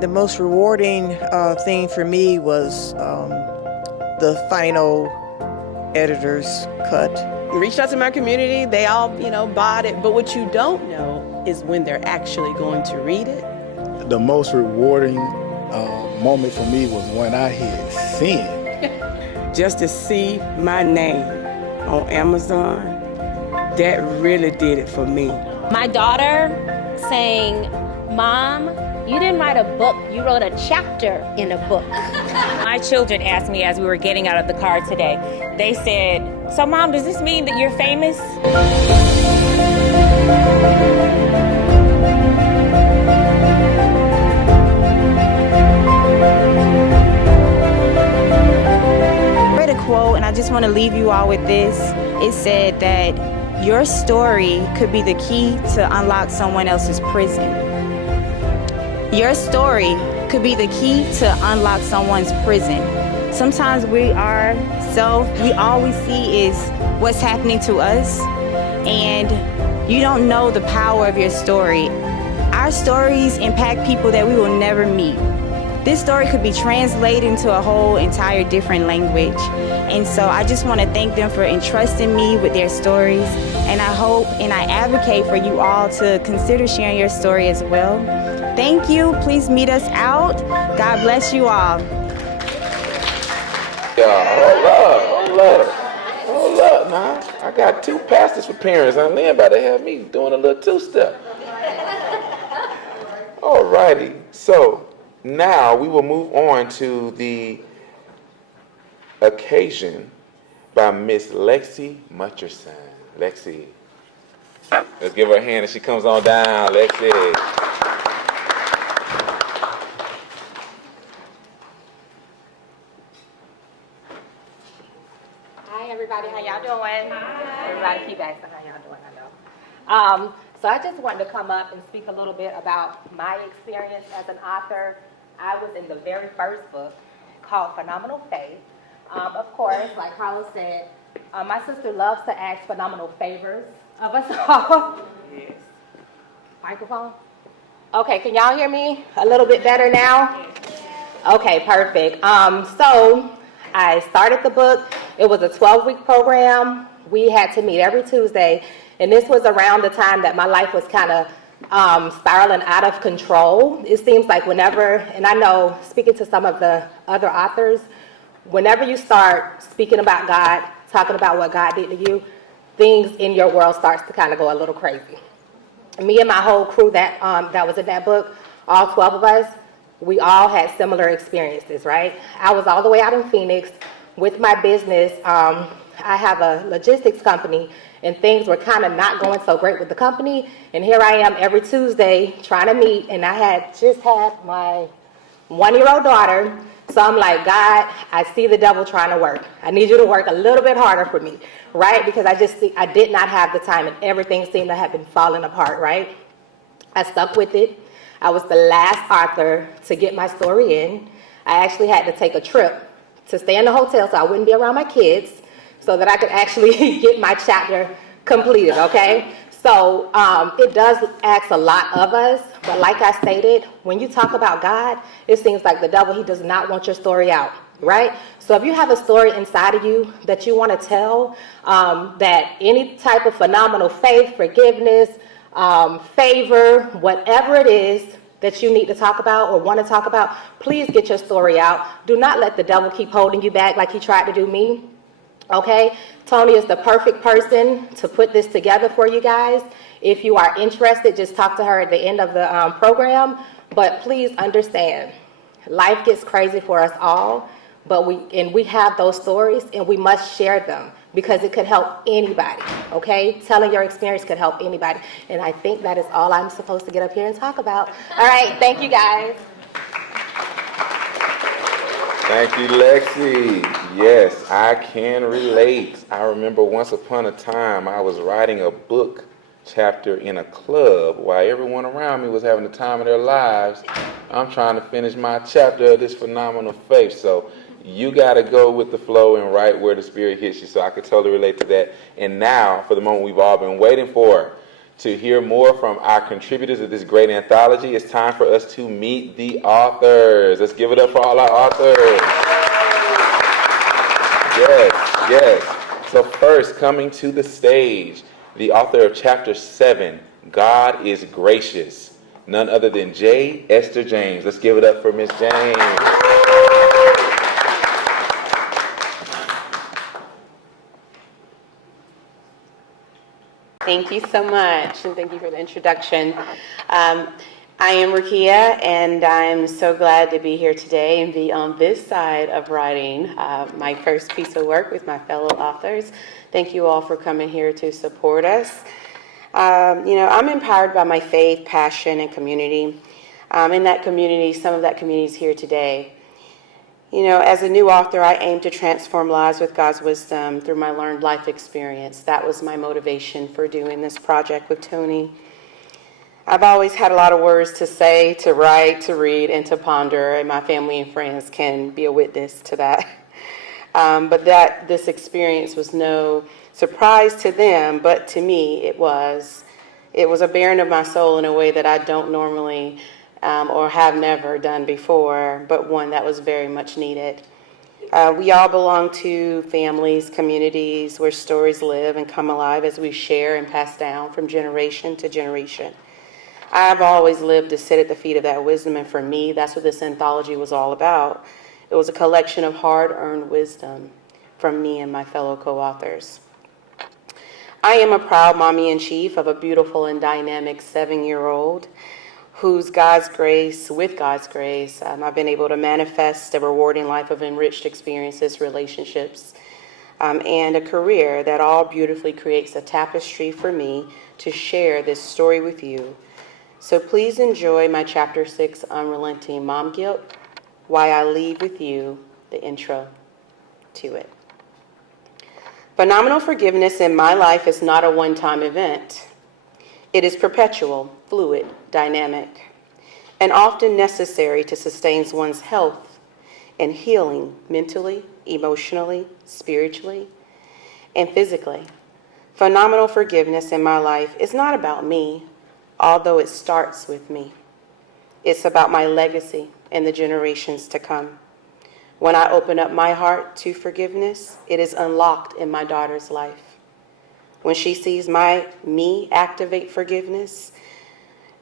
The most rewarding thing for me was the final editor's cut. Reached out to my community, they all, bought it, but what you don't know is when they're actually going to read it. The most rewarding moment for me was when I hit send. Just to see my name on Amazon, that really did it for me. My daughter saying, "Mom, you didn't write a book, you wrote a chapter in a book." My children asked me as we were getting out of the car today, they said, "So Mom, does this mean that you're famous?" I read a quote, and I just want to leave you all with this. It said that your story could be the key to unlock someone else's prison. Your story could be the key to unlock someone's prison. Sometimes we all we see is what's happening to us, and you don't know the power of your story. Our stories impact people that we will never meet. This story could be translated into a whole entire different language. And so I just want to thank them for entrusting me with their stories. And I hope and I advocate for you all to consider sharing your story as well. Thank you. Please meet us out. God bless you all. Hold up now. I got 2 pastors for parents. And Lynn about to have me doing a little 2-step. All righty. So now we will move on to the occasion by Miss Lexi Mutcherson. Lexi. Let's give her a hand as she comes on down. Lexi. Hi, everybody. How y'all doing? Hi. Everybody keep asking how y'all doing, I know. So I just wanted to come up and speak a little bit about my experience as an author. I was in the very first book called Phenomenal Faith. Of course, like Carlos said, my sister loves to ask phenomenal favors of us all. Yes. Microphone? Okay, can y'all hear me a little bit better now? Okay, perfect. So I started the book. It was a 12-week program. We had to meet every Tuesday, and this was around the time that my life was kind of spiraling out of control. It seems like whenever, and I know speaking to some of the other authors, whenever you start speaking about God, talking about what God did to you, things in your world starts to kind of go a little crazy. Me and my whole crew that was in that book, all 12 of us, we all had similar experiences, right? I was all the way out in Phoenix with my business. I have a logistics company, and things were kind of not going so great with the company. And here I am every Tuesday trying to meet, and I had just had my 1-year-old daughter. So I'm like, God, I see the devil trying to work. I need you to work a little bit harder for me, right? Because I did not have the time, and everything seemed to have been falling apart, right? I stuck with it. I was the last author to get my story in. I actually had to take a trip to stay in the hotel so I wouldn't be around my kids, so that I could actually get my chapter completed, okay? So it does ask a lot of us, but like I stated, when you talk about God, it seems like the devil, he does not want your story out, right? So if you have a story inside of you that you want to tell, that any type of phenomenal faith, forgiveness, favor, whatever it is that you need to talk about or want to talk about, please get your story out. Do not let the devil keep holding you back like he tried to do me. Okay, Tony is the perfect person to put this together for you guys. If you are interested, just talk to her at the end of the program. But please understand, life gets crazy for us all, but we have those stories, and we must share them because it could help anybody, okay? Telling your experience could help anybody. And I think that is all I'm supposed to get up here and talk about. All right, thank you guys. Thank you, Lexi. Yes, I can relate. I remember once upon a time I was writing a book chapter in a club while everyone around me was having the time of their lives. I'm trying to finish my chapter of this phenomenal faith. So you got to go with the flow and write where the Spirit hits you. So I could totally relate to that. And now, for the moment we've all been waiting for, To hear more from our contributors of this great anthology, it's time for us to meet the authors. Let's give it up for all our authors. Yes. So first, coming to the stage, the author of Chapter 7, God is Gracious, none other than Esther James. Let's give it up for Miss James. Thank you so much, and thank you for the introduction. I am Rukiya, and I'm so glad to be here today and be on this side of writing my first piece of work with my fellow authors. Thank you all for coming here to support us. I'm empowered by my faith, passion, and community. In that community, some of that community is here today. As a new author, I aim to transform lives with God's wisdom through my learned life experience. That was my motivation for doing this project with Tony. I've always had a lot of words to say, to write, to read, and to ponder, and my family and friends can be a witness to that. But this experience was no surprise to them, but to me it was a bearing of my soul in a way that I don't normally or have never done before, but one that was very much needed. We all belong to families, communities where stories live and come alive as we share and pass down from generation to generation. I've always lived to sit at the feet of that wisdom, and for me, that's what this anthology was all about. It was a collection of hard-earned wisdom from me and my fellow co-authors. I am a proud mommy-in-chief of a beautiful and dynamic 7-year-old whose with God's grace, I've been able to manifest a rewarding life of enriched experiences, relationships, and a career that all beautifully creates a tapestry for me to share this story with you. So please enjoy my Chapter 6, Unrelenting Mom Guilt, while I leave with you the intro to it. Phenomenal forgiveness in my life is not a one-time event. It is perpetual, fluid, dynamic, and often necessary to sustain one's health and healing mentally, emotionally, spiritually, and physically. Phenomenal forgiveness in my life is not about me, although it starts with me. It's about my legacy and the generations to come. When I open up my heart to forgiveness, it is unlocked in my daughter's life. When she sees me activate forgiveness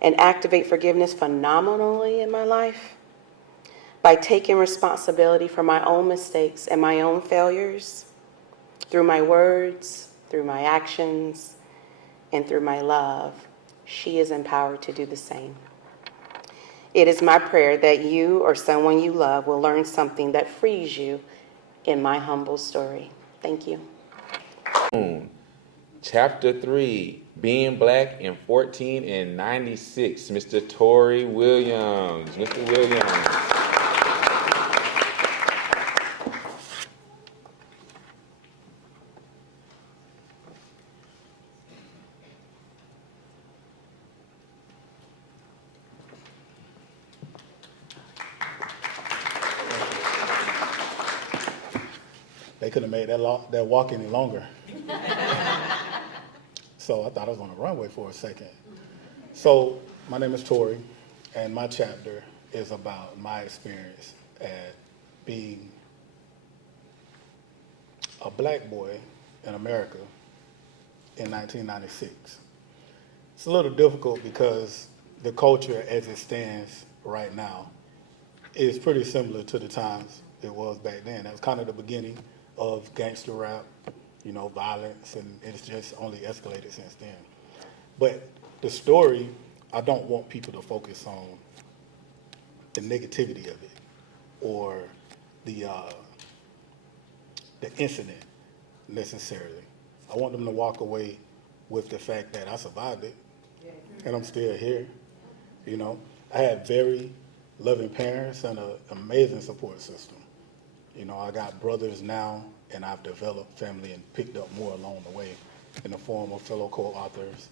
phenomenally in my life, by taking responsibility for my own mistakes and my own failures, through my words, through my actions, and through my love, she is empowered to do the same. It is my prayer that you or someone you love will learn something that frees you in my humble story. Thank you. Chapter 3, Being Black in 1496, Mr. Torry Williams. Mr. Williams. They couldn't have made that walk any longer. So I thought I was on the runway for a second. So my name is Torry, and my chapter is about my experience at being a black boy in America in 1996. It's a little difficult because the culture as it stands right now is pretty similar to the times it was back then. That was kind of the beginning of gangster rap, violence, and it's just only escalated since then. But the story, I don't want people to focus on the negativity of it or the incident necessarily. I want them to walk away with the fact that I survived it and I'm still here. I had very loving parents and an amazing support system. I got brothers now, and I've developed family and picked up more along the way in the form of fellow co-authors.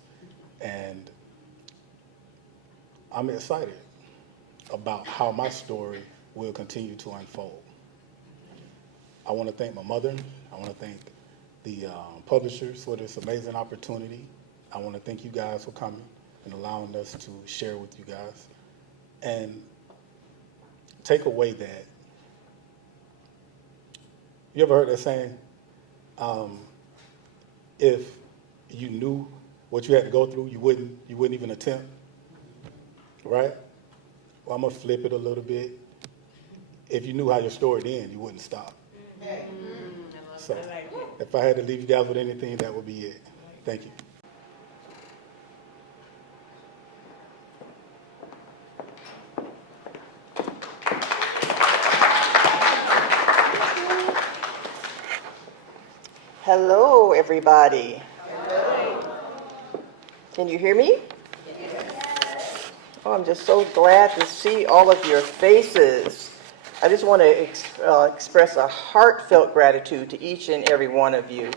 And I'm excited about how my story will continue to unfold. I want to thank my mother. I want to thank the publishers for this amazing opportunity I want to thank you guys for coming and allowing us to share with you guys. And take away that, you ever heard that saying, if you knew what you had to go through, you wouldn't even attempt, right? Well, I'm gonna flip it a little bit. If you knew how your story would end, you wouldn't stop. So if I had to leave you guys with anything, that would be it. Thank you. Hello, everybody. Can you hear me? Oh, I'm just so glad to see all of your faces. I just want to express a heartfelt gratitude to each and every one of you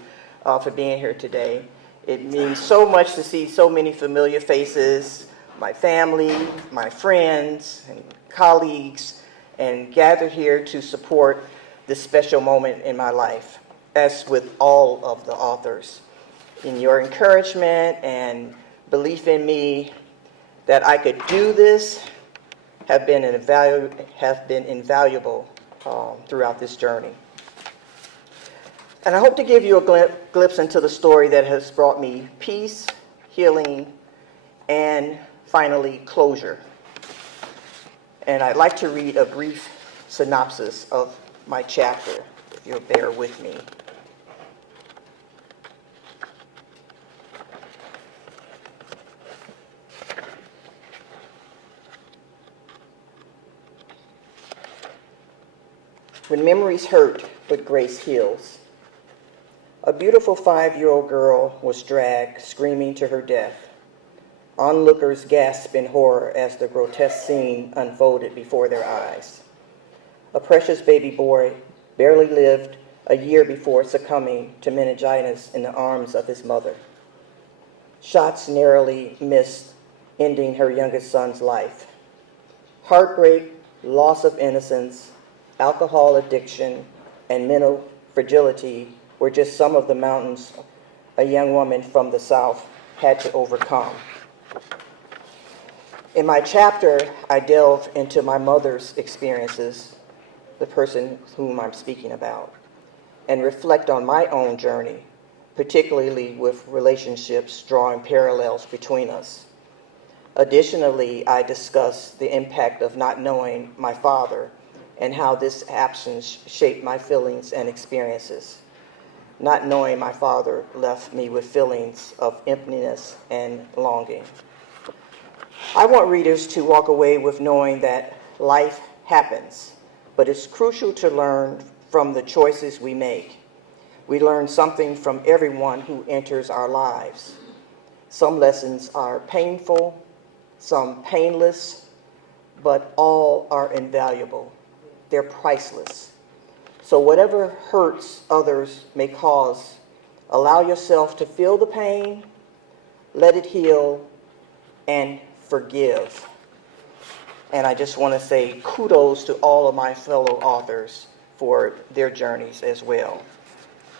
for being here today. It means so much to see so many familiar faces, my family, my friends, and colleagues, and gathered here to support this special moment in my life, as with all of the authors. In your encouragement and belief in me that I could do this have been invaluable throughout this journey. And I hope to give you a glimpse into the story that has brought me peace, healing, and finally closure. And I'd like to read a brief synopsis of my chapter, if you'll bear with me. When memories hurt, but grace heals. A beautiful 5-year-old girl was dragged, screaming to her death. Onlookers gasped in horror as the grotesque scene unfolded before their eyes. A precious baby boy barely lived a year before succumbing to meningitis in the arms of his mother. Shots narrowly missed, ending her youngest son's life. Heartbreak, loss of innocence, alcohol addiction, and mental fragility were just some of the mountains a young woman from the South had to overcome. In my chapter, I delve into my mother's experiences, the person whom I'm speaking about, and reflect on my own journey, particularly with relationships drawing parallels between us. Additionally, I discuss the impact of not knowing my father and how this absence shaped my feelings and experiences. Not knowing my father left me with feelings of emptiness and longing. I want readers to walk away with knowing that life happens, but it's crucial to learn from the choices we make. We learn something from everyone who enters our lives. Some lessons are painful, some painless, but all are invaluable. They're priceless. So whatever hurts others may cause, allow yourself to feel the pain, let it heal, and forgive. And I just want to say kudos to all of my fellow authors for their journeys as well.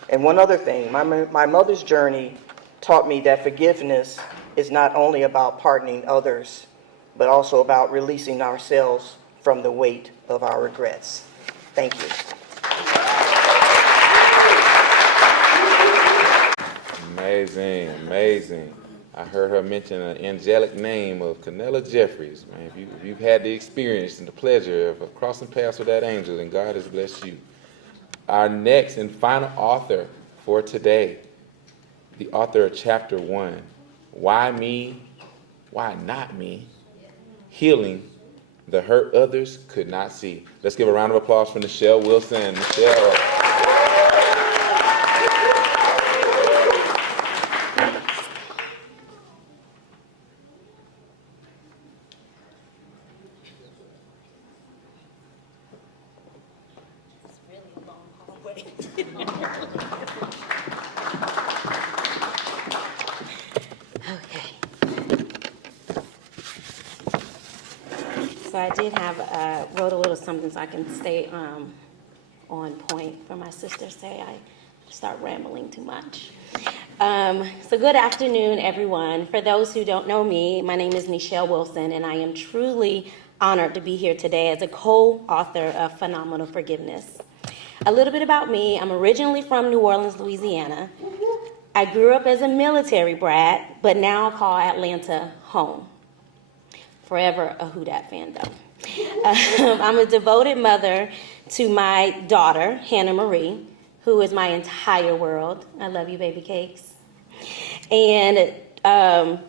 And one other thing, my mother's journey taught me that forgiveness is not only about pardoning others, but also about releasing ourselves from the weight of our regrets. Thank you. Amazing, amazing. I heard her mention an angelic name of Canella Jeffries. Man, if you've had the experience and the pleasure of crossing paths with that angel, then God has blessed you. Our next and final author for today, the author of chapter 1, Why Me, Why Not Me? Healing the Hurt Others Could Not See. Let's give a round of applause for Nichelle Wilson. Nichelle. So I did wrote a little something so I can stay on point for my sister say I start rambling too much. So good afternoon, everyone. For those who don't know me, my name is Nichelle Wilson, and I am truly honored to be here today as a co-author of Phenomenal Forgiveness. A little bit about me. I'm originally from New Orleans, Louisiana. I grew up as a military brat, but now call Atlanta home. Forever a Who Dat fan, though. I'm a devoted mother to my daughter, Hannah Marie, who is my entire world. I love you, baby cakes. And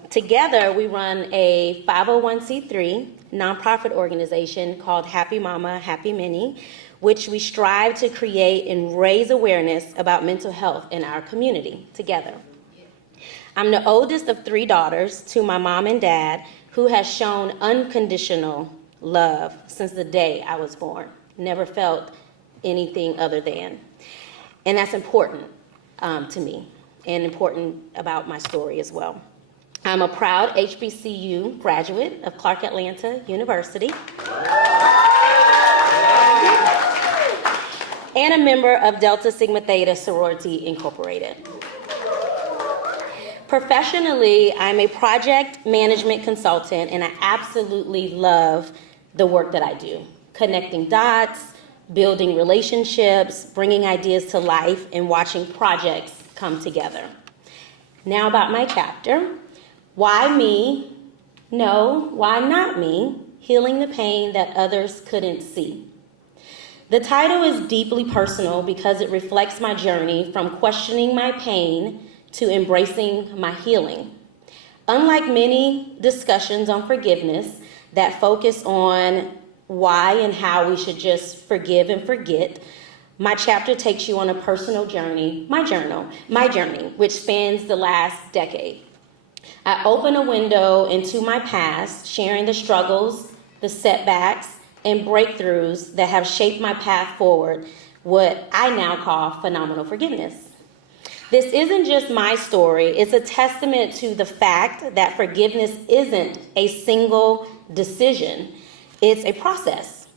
together we run a 501c3 nonprofit organization called Happy Mama, Happy Minnie, which we strive to create and raise awareness about mental health in our community together. I'm the oldest of 3 daughters to my mom and dad, who has shown unconditional love since the day I was born. Never felt anything other than. And that's important to me and important about my story as well. I'm a proud HBCU graduate of Clark Atlanta University and a member of Delta Sigma Theta Sorority Incorporated. Professionally, I'm a project management consultant, and I absolutely love the work that I do, connecting dots, building relationships, bringing ideas to life, and watching projects come together. Now about my chapter. Why me? No, why not me? Healing the pain that others couldn't see. The title is deeply personal because it reflects my journey from questioning my pain to embracing my healing. Unlike many discussions on forgiveness that focus on why and how we should just forgive and forget, my chapter takes you on a personal journey, my journey, which spans the last decade. I open a window into my past, sharing the struggles, the setbacks, and breakthroughs that have shaped my path forward, what I now call phenomenal forgiveness. This isn't just my story, it's a testament to the fact that forgiveness isn't a single decision. It's a process.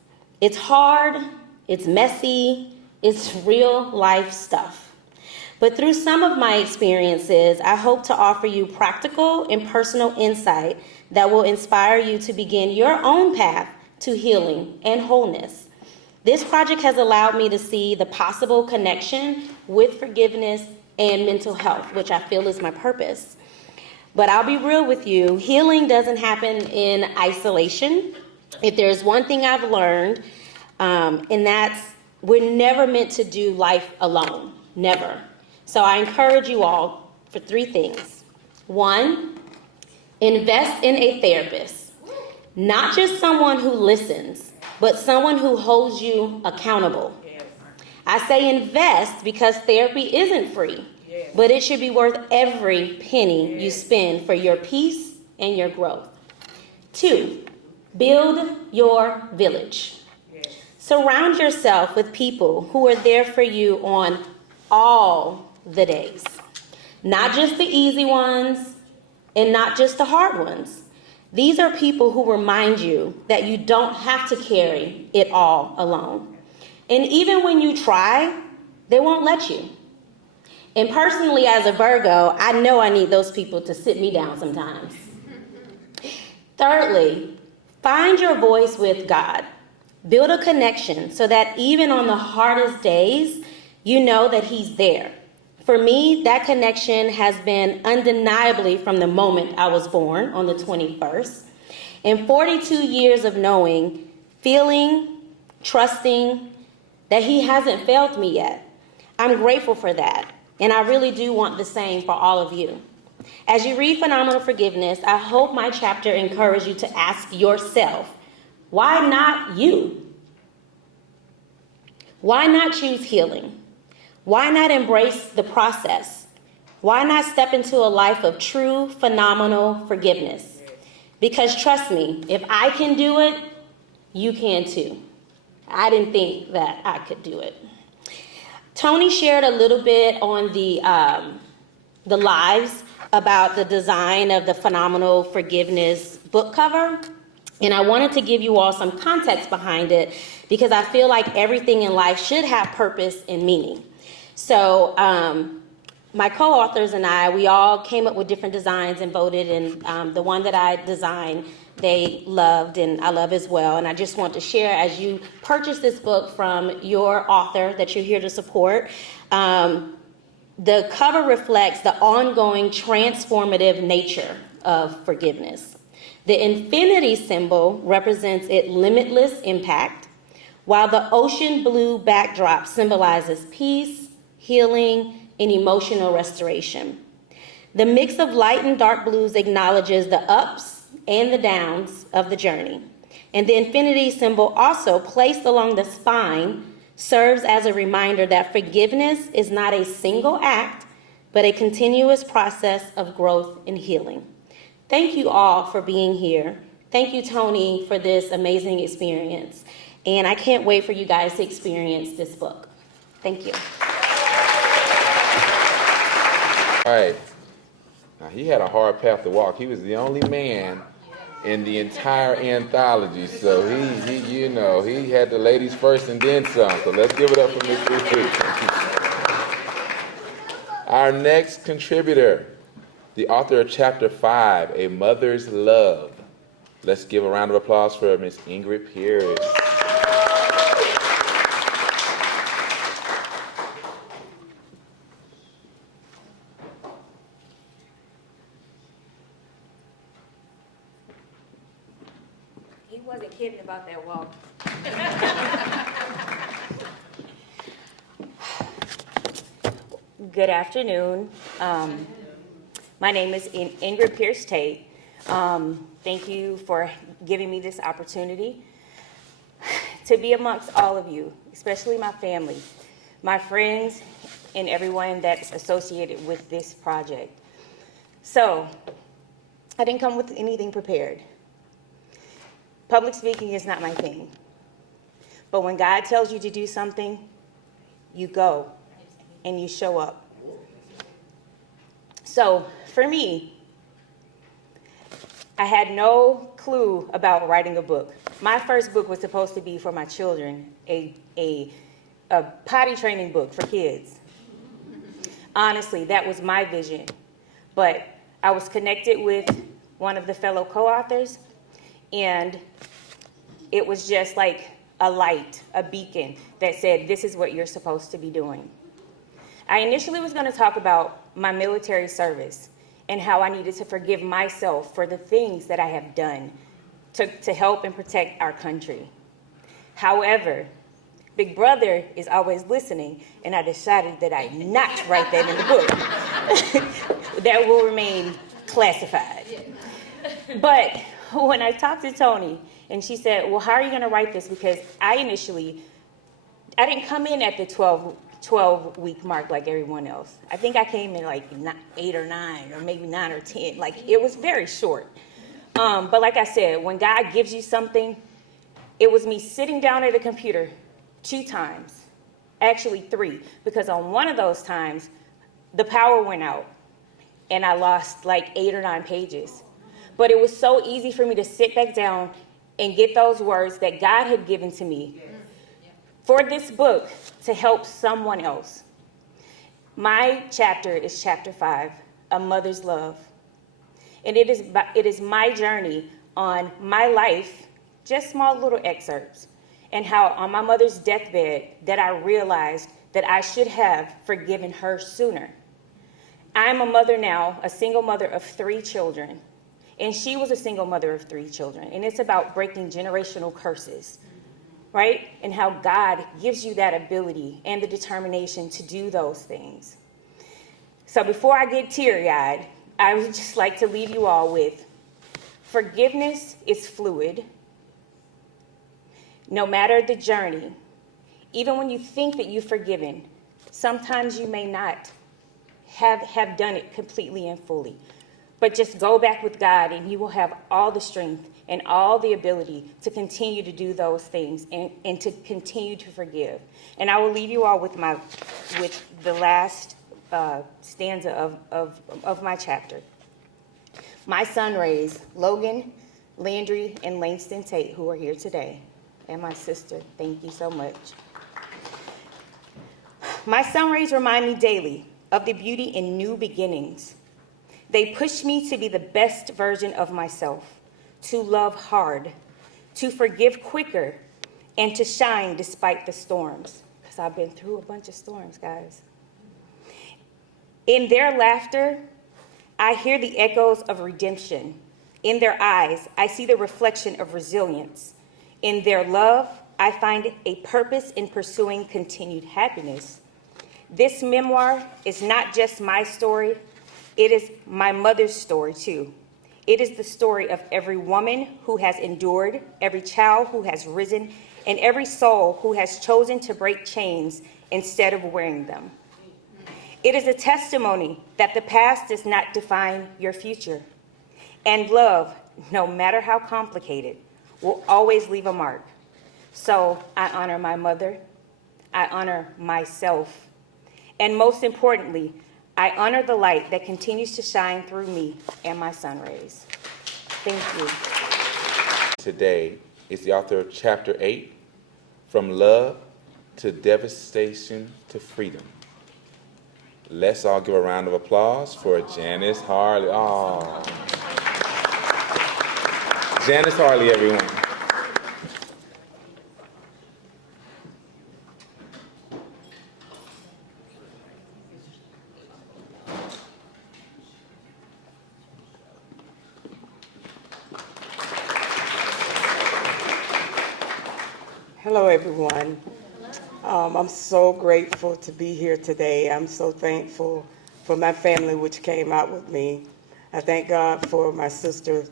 It's hard, it's messy, it's real life stuff. But through some of my experiences, I hope to offer you practical and personal insight that will inspire you to begin your own path to healing and wholeness. This project has allowed me to see the possible connection with forgiveness and mental health, which I feel is my purpose. But I'll be real with you, healing doesn't happen in isolation. If there's one thing I've learned, and that's we're never meant to do life alone, never. So I encourage you all for 3 things. 1, invest in a therapist, not just someone who listens, but someone who holds you accountable. I say invest because therapy isn't free, but it should be worth every penny you spend for your peace and your growth. 2, build your village. Surround yourself with people who are there for you on all the days, not just the easy ones and not just the hard ones. These are people who remind you that you don't have to carry it all alone. And even when you try, they won't let you. And personally, as a Virgo, I know I need those people to sit me down sometimes. Thirdly, find your voice with God. Build a connection so that even on the hardest days, you know that He's there. For me, that connection has been undeniably from the moment I was born on the 21st. And 42 years of knowing, feeling, trusting that He hasn't failed me yet. I'm grateful for that. And I really do want the same for all of you. As you read Phenomenal Forgiveness, I hope my chapter encourages you to ask yourself, why not you? Why not choose healing? Why not embrace the process? Why not step into a life of true, phenomenal forgiveness? Because trust me, if I can do it, you can too. I didn't think that I could do it. Tony shared a little bit on the lives about the design of the Phenomenal Forgiveness book cover. And I wanted to give you all some context behind it because I feel like everything in life should have purpose and meaning. So my co-authors and I, we all came up with different designs and voted, and the one that I designed, they loved, and I love as well. And I just want to share, as you purchase this book from your author that you're here to support, the cover reflects the ongoing transformative nature of forgiveness. The infinity symbol represents its limitless impact, while the ocean blue backdrop symbolizes peace, healing, and emotional restoration. The mix of light and dark blues acknowledges the ups and the downs of the journey. And the infinity symbol, also placed along the spine, serves as a reminder that forgiveness is not a single act, but a continuous process of growth and healing. Thank you all for being here. Thank you, Tony, for this amazing experience. And I can't wait for you guys to experience this book. Thank you. All right. Now, he had a hard path to walk. He was the only man in the entire anthology, so he had the ladies first and then some. So let's give it up for Mr. Pierce. Our next contributor, the author of Chapter 5, A Mother's Love. Let's give a round of applause for Miss Ingrid Pierce. He wasn't kidding about that walk. Good afternoon. My name is Ingrid Pierce Tate. Thank you for giving me this opportunity to be amongst all of you, especially my family, my friends, and everyone that's associated with this project. So, I didn't come with anything prepared. Public speaking is not my thing. But when God tells you to do something, you go and you show up. So for me, I had no clue about writing a book. My first book was supposed to be for my children, a potty training book for kids. Honestly, that was my vision. But I was connected with one of the fellow co-authors, and it was just like a light, a beacon that said, this is what you're supposed to be doing. I initially was going to talk about my military service and how I needed to forgive myself for the things that I have done to help and protect our country. However, Big Brother is always listening, and I decided that I not write that in the book. That will remain classified. But when I talked to Tony, and she said, well, how are you going to write this? Because I didn't come in at the 12-week mark like everyone else. I think I came in like 8 or 9, or maybe 9 or 10. Like, it was very short. But like I said, when God gives you something, it was me sitting down at a computer 2 times, actually 3, because on one of those times, the power went out, and I lost like 8 or 9 pages. But it was so easy for me to sit back down and get those words that God had given to me for this book to help someone else. My chapter is Chapter 5, A Mother's Love. And it is my journey on my life, just small little excerpts, and how on my mother's deathbed that I realized that I should have forgiven her sooner. I'm a mother now, a single mother of 3 children. And she was a single mother of 3 children. And it's about breaking generational curses, right? And how God gives you that ability and the determination to do those things. So before I get teary-eyed, I would just like to leave you all with, forgiveness is fluid. No matter the journey, even when you think that you've forgiven, sometimes you may not have done it completely and fully. But just go back with God, and you will have all the strength and all the ability to continue to do those things and to continue to forgive. And I will leave you all with the last stanza of my chapter. My son raised Logan, Landry, and Langston Tate, who are here today, and my sister. Thank you so much. My son rays remind me daily of the beauty in new beginnings. They push me to be the best version of myself, to love hard, to forgive quicker, and to shine despite the storms. Because I've been through a bunch of storms, guys. In their laughter, I hear the echoes of redemption. In their eyes, I see the reflection of resilience. In their love, I find a purpose in pursuing continued happiness. This memoir is not just my story, it is my mother's story too. It is the story of every woman who has endured, every child who has risen, and every soul who has chosen to break chains instead of wearing them. It is a testimony that the past does not define your future. And love, no matter how complicated, will always leave a mark. So I honor my mother, I honor myself, and most importantly, I honor the light that continues to shine through me and my sun rays. Thank you. Today is the author of Chapter 8, From Love to Devastation to Freedom. Let's all give a round of applause for Janice Harley. Oh. Janice Harley, everyone. Hello, everyone. I'm so grateful to be here today. I'm so thankful for my family, which came out with me. I thank God for my sisters,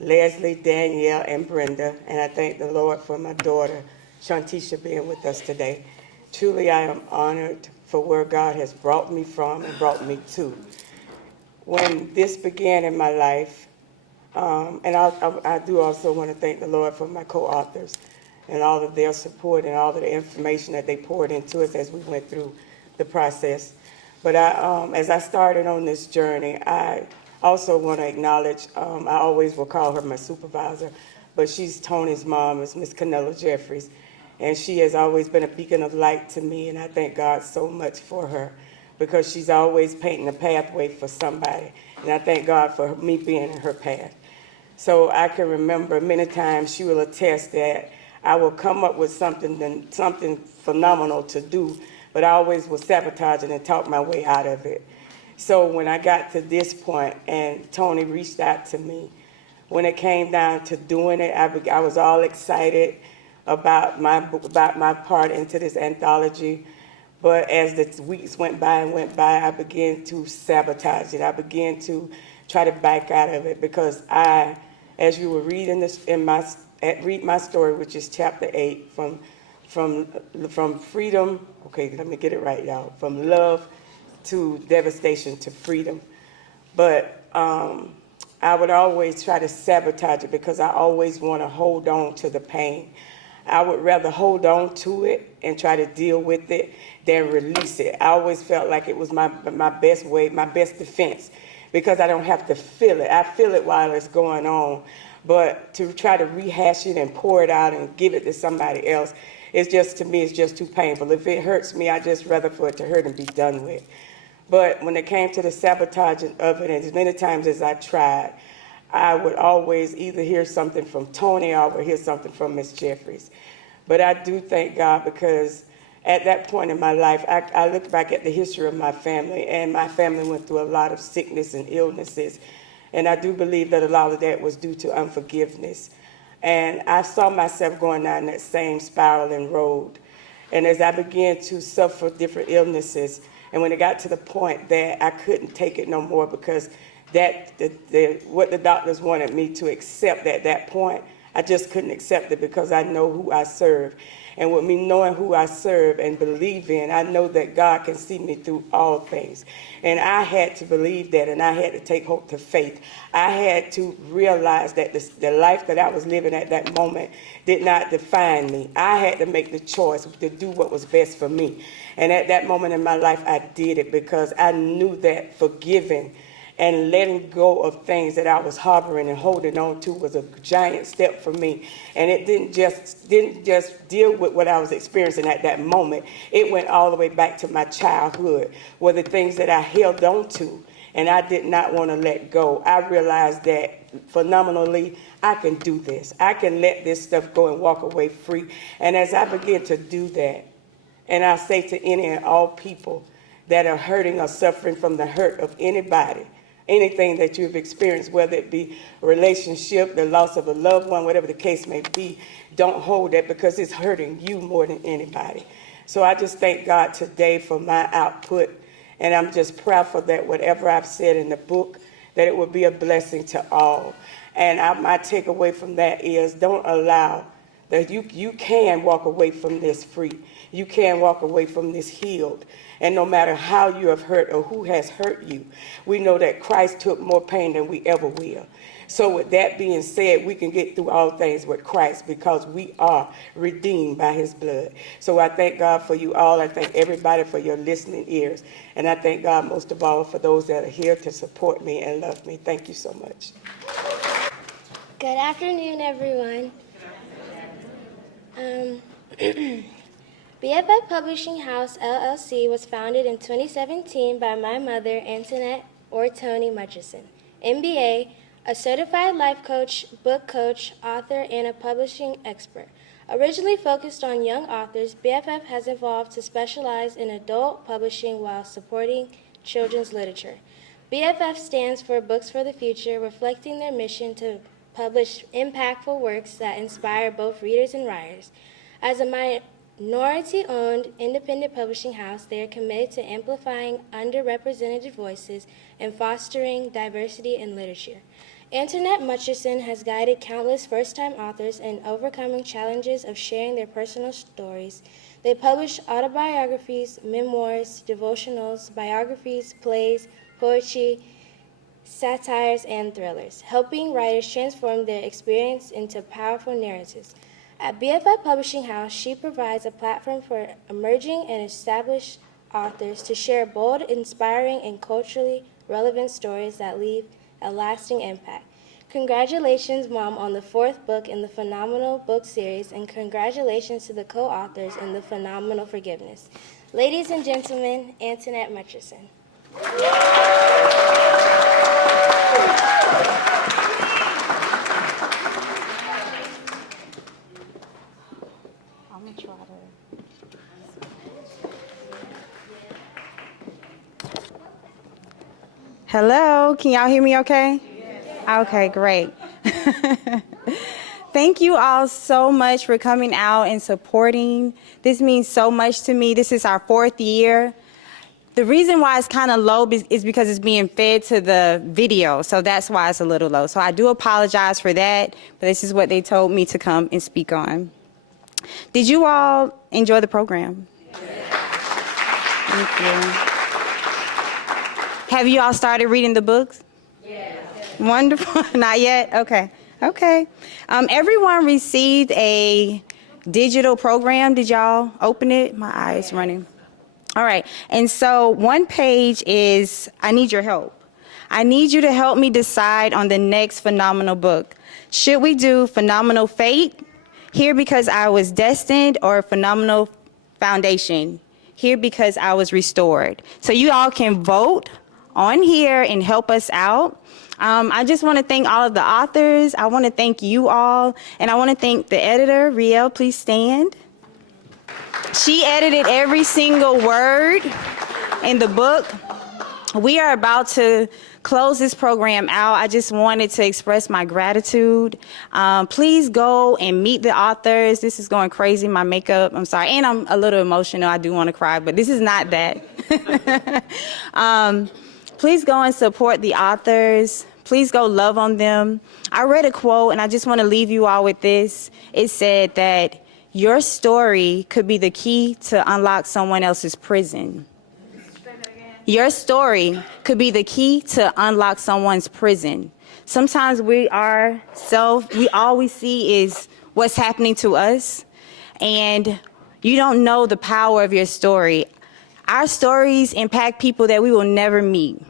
Leslie, Danielle, and Brenda, and I thank the Lord for my daughter, Shantisha, being with us today. Truly, I am honored for where God has brought me from and brought me to. When this began in my life, and I do also want to thank the Lord for my co-authors and all of their support and all of the information that they poured into us as we went through the process. But as I started on this journey, I also want to acknowledge, I always will call her my supervisor, but she's Tony's mom, is Miss Canella Jeffries, and she has always been a beacon of light to me, and I thank God so much for her, because she's always painting a pathway for somebody, and I thank God for me being in her path. So I can remember many times she will attest that I will come up with something phenomenal to do, but I always will sabotage it and talk my way out of it. So when I got to this point and Tony reached out to me, when it came down to doing it, I was all excited about my part into this anthology. But as the weeks went by, I began to sabotage it. I began to try to back out of it because as you were reading this read my story, which is chapter 8, from freedom. Okay, let me get it right, y'all. From love to devastation to freedom. But I would always try to sabotage it because I always want to hold on to the pain. I would rather hold on to it and try to deal with it than release it. I always felt like it was my best way, my best defense, because I don't have to feel it. I feel it while it's going on, but to try to rehash it and pour it out and give it to somebody else, it's just, to me, it's just too painful. If it hurts me, I just rather for it to hurt and be done with. But when it came to the sabotaging of it, and as many times as I tried, I would always either hear something from Tony or I would hear something from Miss Jeffries. But I do thank God, because at that point in my life, I look back at the history of my family, and my family went through a lot of sickness and illnesses. And I do believe that a lot of that was due to unforgiveness. And I saw myself going down that same spiraling road. And as I began to suffer different illnesses, and when it got to the point that I couldn't take it no more, because what the doctors wanted me to accept at that point, I just couldn't accept it, because I know who I serve. And with me knowing who I serve and believe in, I know that God can see me through all things. And I had to believe that, and I had to take hope to faith. I had to realize that the life that I was living at that moment did not define me. I had to make the choice to do what was best for me. And at that moment in my life, I did it, because I knew that forgiving and letting go of things that I was harboring and holding on to was a giant step for me. And it didn't just deal with what I was experiencing at that moment. It went all the way back to my childhood, where the things that I held on to and I did not want to let go. I realized that phenomenally, I can do this. I can let this stuff go and walk away free. And as I begin to do that, and I say to any and all people that are hurting or suffering from the hurt of anybody, anything that you've experienced, whether it be a relationship, the loss of a loved one, whatever the case may be, don't hold that, because it's hurting you more than anybody. So I just thank God today for my output, and I'm just proud for that, whatever I've said in the book, that it will be a blessing to all. And my takeaway from that is, don't allow that you can walk away from this free. You can walk away from this healed. And no matter how you have hurt or who has hurt you, we know that Christ took more pain than we ever will. So with that being said, we can get through all things with Christ, because we are redeemed by his blood. So I thank God for you all. I thank everybody for your listening ears. And I thank God most of all for those that are here to support me and love me. Thank you so much. Good afternoon, everyone. BFF Publishing House, LLC was founded in 2017 by my mother, Antoinette or Tony Murchison, MBA, a certified life coach, book coach, author, and a publishing expert. Originally focused on young authors, BFF has evolved to specialize in adult publishing while supporting children's literature. BFF stands for Books for the Future, reflecting their mission to publish impactful works that inspire both readers and writers. As a minority-owned independent publishing house, they are committed to amplifying underrepresented voices and fostering diversity in literature. Antoinette Murchison has guided countless first-time authors in overcoming challenges of sharing their personal stories. They publish autobiographies, memoirs, devotionals, biographies, plays, poetry, satires, and thrillers, helping writers transform their experience into powerful narratives. At BFF Publishing House, she provides a platform for emerging and established authors to share bold, inspiring, and culturally relevant stories that leave a lasting impact. Congratulations, Mom, on the 4th book in the Phenomenal Book Series, and congratulations to the co-authors in the Phenomenal Forgiveness. Ladies and gentlemen, Antoinette Murchison. Hello, can y'all hear me okay? Yes. Okay, great. Thank you all so much for coming out and supporting. This means so much to me. This is our 4th year. The reason why it's kind of low is because it's being fed to the video, so that's why it's a little low. So I do apologize for that, but this is what they told me to come and speak on. Did you all enjoy the program? Yes. Thank you. Have you all started reading the books? Yes. Wonderful. Not yet? Okay. Okay. Everyone received a digital program. Did y'all open it? My eye is running. All right. And so one page is, I need your help. I need you to help me decide on the next phenomenal book. Should we do Phenomenal Fate, Here Because I Was Destined, or Phenomenal Foundation, Here Because I Was Restored? So you all can vote on here and help us out. I just want to thank all of the authors. I want to thank you all. And I want to thank the editor. Riel, please stand. She edited every single word in the book. We are about to close this program out. I just wanted to express my gratitude. Please go and meet the authors. This is going crazy, my makeup. I'm sorry. And I'm a little emotional. I do want to cry, but this is not that. Please go and support the authors. Please go love on them. I read a quote, and I just want to leave you all with this. It said that your story could be the key to unlock someone else's prison. Your story could be the key to unlock someone's prison. Sometimes all we see is what's happening to us, and you don't know the power of your story. Our stories impact people that we will never meet.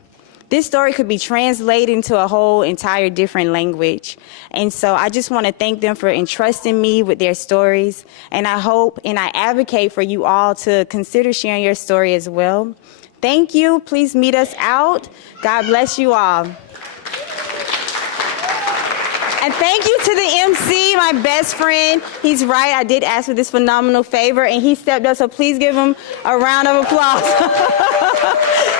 this story could be translated into a whole entire different language. And so I just want to thank them for entrusting me with their stories. And I hope and I advocate for you all to consider sharing your story as well. Thank you. Please meet us out. God bless you all. And thank you to the MC, my best friend. He's right, I did ask for this phenomenal favor, and he stepped up, so please give him a round of applause.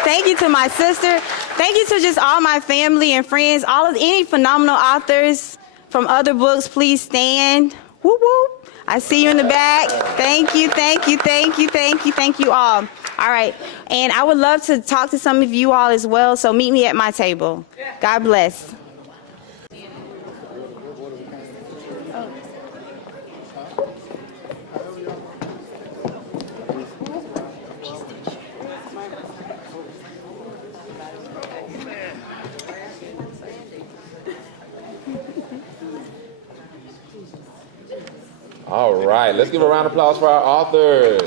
Thank you to my sister. Thank you to just all my family and friends, any phenomenal authors from other books, please stand. Whoop, whoop. I see you in the back. Thank you, thank you, thank you, thank you, thank you all. All right, and I would love to talk to some of you all as well, so meet me at my table. God bless. All right, let's give a round of applause for our authors.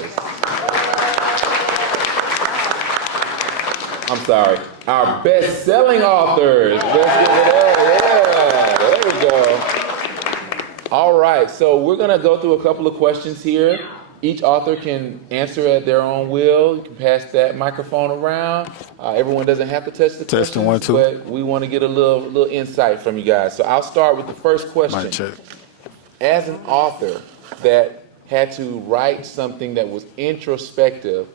I'm sorry, our best-selling authors. Let's give it up. Yeah, there we go. All right, so we're gonna go through a couple of questions here. Each author can answer at their own will. You can pass that microphone around. Everyone doesn't have to touch the Testing, questions, 1, 2. but we want to get a little insight from you guys. So I'll start with the first question. Mic check. As an author that had to write something that was introspective,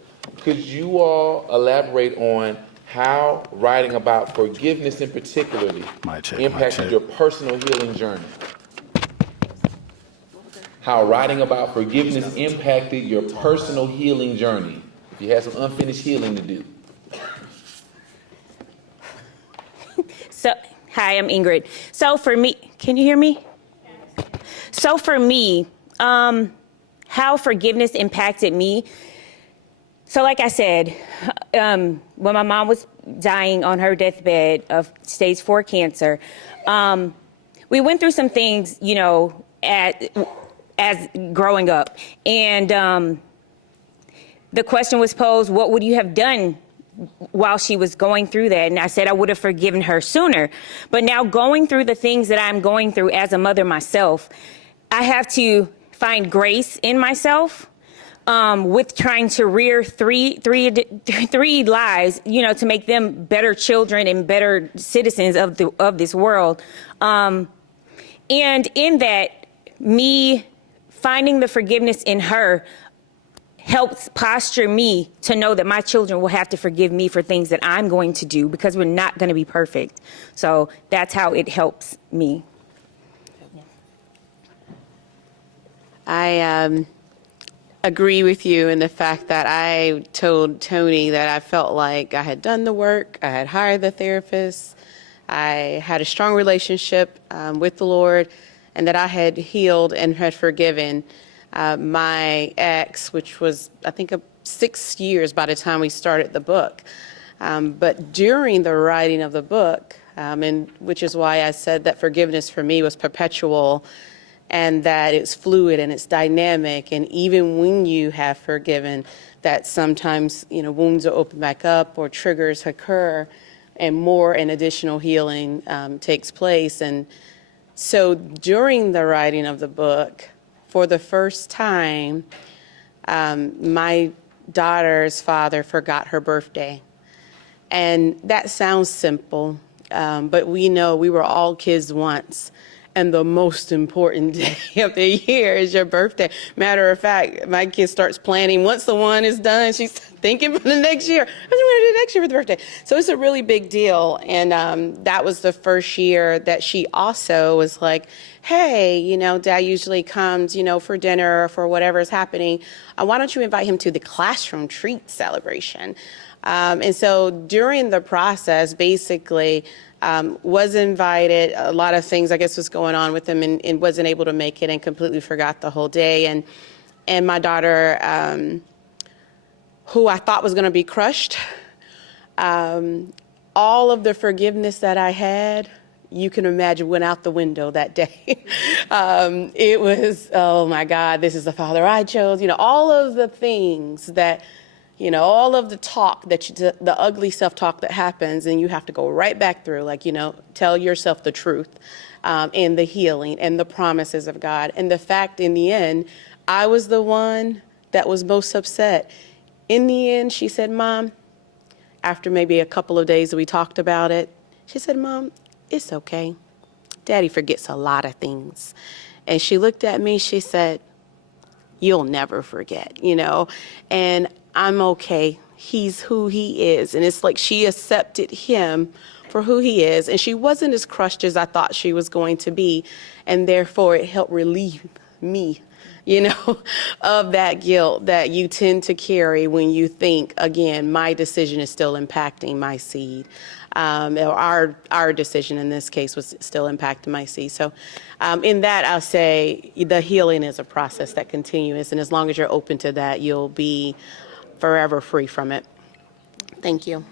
could you all elaborate on how writing about forgiveness in particularly Mic check, impacted mic check. your personal healing journey? How writing about forgiveness impacted your personal healing journey, if you had some unfinished healing to do. So, hi, I'm Ingrid. So for me, can you hear me? So for me, how forgiveness impacted me. So like I said, when my mom was dying on her deathbed of stage 4 cancer, we went through some things, you know, as growing up. And the question was posed, what would you have done while she was going through that? And I said I would have forgiven her sooner. But now going through the things that I'm going through as a mother myself, I have to find grace in myself with trying to rear three lives, you know, to make them better children and better citizens of this world. And in that, me finding the forgiveness in her helps posture me to know that my children will have to forgive me for things that I'm going to do, because we're not going to be perfect. So that's how it helps me. I agree with you in the fact that I told Tony that I felt like I had done the work, I had hired the therapist, I had a strong relationship with the Lord, and that I had healed and had forgiven my ex, which was, I think, 6 years by the time we started the book. But during the writing of the book, and which is why I said that forgiveness for me was perpetual, and that it's fluid and it's dynamic, and even when you have forgiven, that sometimes, you know, wounds will open back up or triggers occur, and more and additional healing takes place. And so during the writing of the book, for the first time, my daughter's father forgot her birthday. And that sounds simple, but we know we were all kids once. And the most important day of the year is your birthday. Matter of fact, my kid starts planning. Once the one is done, she's thinking for the next year. What am I going to do next year for the birthday? So it's a really big deal. And that was the first year that she also was like, hey, you know, Dad usually comes, you know, for dinner or for whatever is happening. Why don't you invite him to the classroom treat celebration? And so during the process, basically, was invited, a lot of things, I guess, was going on with him, and wasn't able to make it and completely forgot the whole day. And my daughter, who I thought was going to be crushed, all of the forgiveness that I had, you can imagine, went out the window that day. It was, oh my God, this is the father I chose, you know, all of the things that You know, all of the talk the ugly self-talk that happens, and you have to go right back through, like, you know, tell yourself the truth, and the healing and the promises of God. And the fact in the end, I was the one that was most upset. In the end, she said, Mom, after maybe a couple of days that we talked about it, she said, Mom, it's okay. Daddy forgets a lot of things. And she looked at me, she said, you'll never forget, you know, and I'm okay. He's who he is. And it's like she accepted him for who he is. And she wasn't as crushed as I thought she was going to be. And therefore, it helped relieve me, you know, of that guilt that you tend to carry when you think, again, my decision is still impacting my seed. Our decision in this case was still impacting my seed. So in that, I'll say the healing is a process that continues. And as long as you're open to that, you'll be forever free from it. Thank you.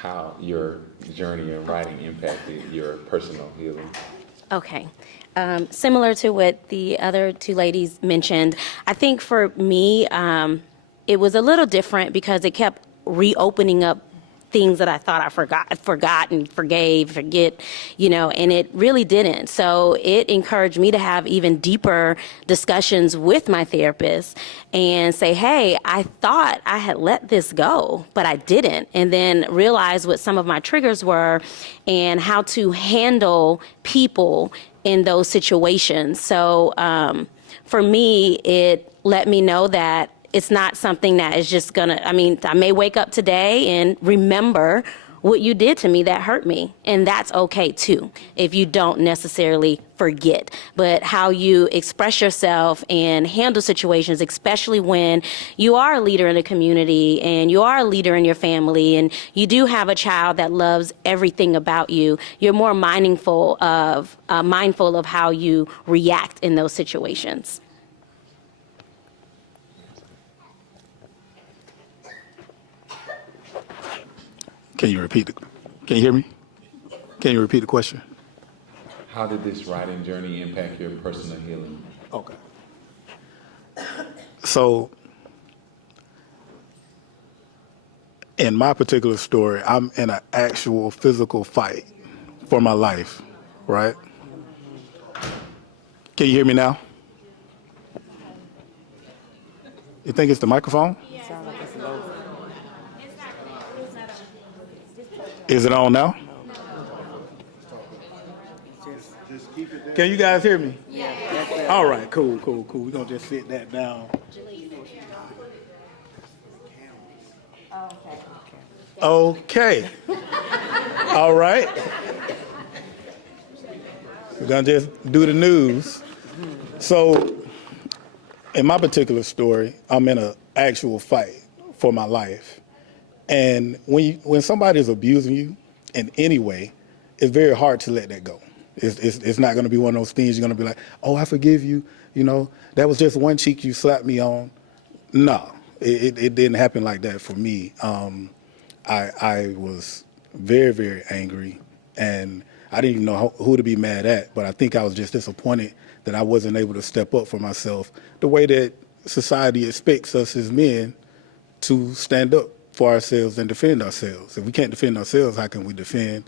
How your journey in writing impacted your personal healing. Okay. Similar to what the other two ladies mentioned, I think for me, it was a little different because it kept reopening up things that I thought I forgot and forget, you know, and it really didn't. So it encouraged me to have even deeper discussions with my therapist and say, hey, I thought I had let this go, but I didn't. And then realize what some of my triggers were and how to handle people in those situations. So for me, it let me know that it's not something that is just I may wake up today and remember what you did to me that hurt me. And that's okay too, if you don't necessarily forget. But how you express yourself and handle situations, especially when you are a leader in the community and you are a leader in your family and you do have a child that loves everything about you, you're more mindful of how you react in those situations. Can you hear me? Can you repeat the question? How did this writing journey impact your personal healing? Okay. So, in my particular story, I'm in an actual physical fight for my life, right? Can you hear me now? You think it's the microphone? Is it on now? Can you guys hear me? Yeah. All right, cool. We're going to just sit that down. Okay. All right. We're going to just do the news. So, in my particular story, I'm in an actual fight for my life. And when somebody is abusing you in any way, it's very hard to let that go. It's not going to be one of those things you're going to be like, oh, I forgive you. You know, that was just one cheek you slapped me on. No, it didn't happen like that for me. I was very, very angry, and I didn't even know who to be mad at, but I think I was just disappointed that I wasn't able to step up for myself the way that society expects us as men to stand up for ourselves and defend ourselves. If we can't defend ourselves, how can we defend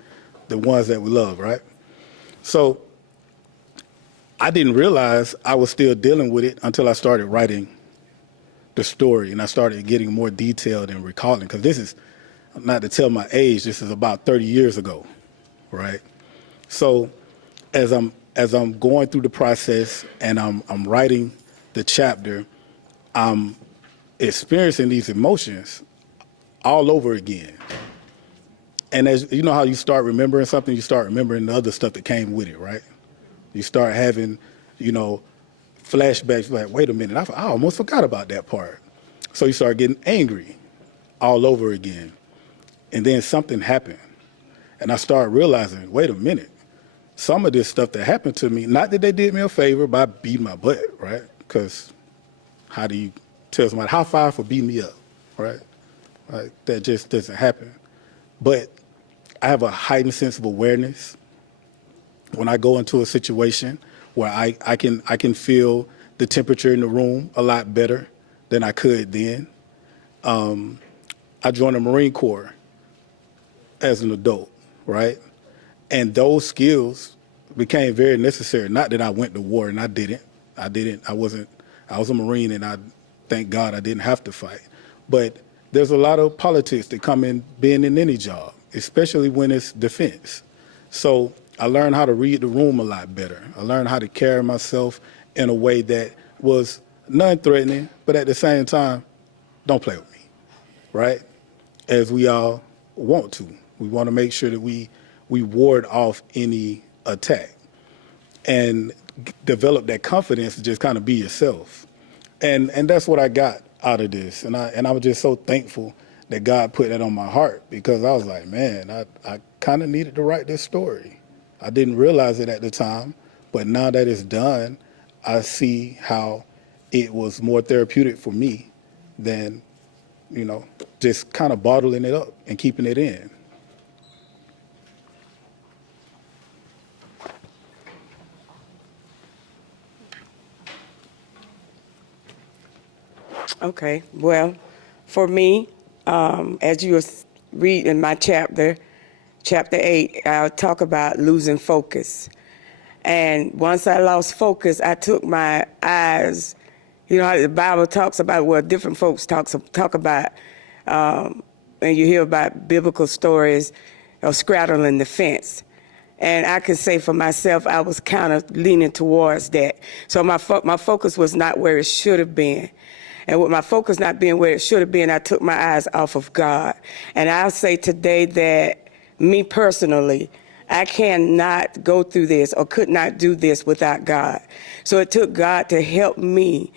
the ones that we love, right? So I didn't realize I was still dealing with it until I started writing the story and I started getting more detailed and recalling, because this is, not to tell my age, this is about 30 years ago, right? So as I'm going through the process and I'm writing the chapter, I'm experiencing these emotions all over again. And as you know how you start remembering something, you start remembering the other stuff that came with it, right? You start having, flashbacks like, wait a minute, I almost forgot about that part. So you start getting angry all over again. And then something happened. And I started realizing, wait a minute, some of this stuff that happened to me, not that they did me a favor by beating my butt, right? Because how do you tell somebody, how far for beating me up, right? Like, that just doesn't happen. But I have a heightened sense of awareness when I go into a situation where I can feel the temperature in the room a lot better than I could then. I joined the Marine Corps as an adult, right? And those skills became very necessary. Not that I went to war, and I didn't. I was a Marine, and I thank God I didn't have to fight. But there's a lot of politics that come in being in any job, especially when it's defense. So I learned how to read the room a lot better. I learned how to carry myself in a way that was non-threatening, but at the same time, don't play with me, right? As we all want to. We want to make sure that we ward off any attack and develop that confidence to just kind of be yourself. And that's what I got out of this. And I was just so thankful that God put that on my heart, because I was like, man, I kind of needed to write this story. I didn't realize it at the time, but now that it's done, I see how it was more therapeutic for me than, just kind of bottling it up and keeping it in. Okay, well, for me, as you read in my chapter 8, I'll talk about losing focus. And once I lost focus, I took my eyes, how the Bible talks about, well, different folks talk about, and you hear about biblical stories of straddling the fence. And I can say for myself, I was kind of leaning towards that. So my focus was not where it should have been. And with my focus not being where it should have been, I took my eyes off of God. And I'll say today that me personally, I cannot go through this or could not do this without God. So it took God to help me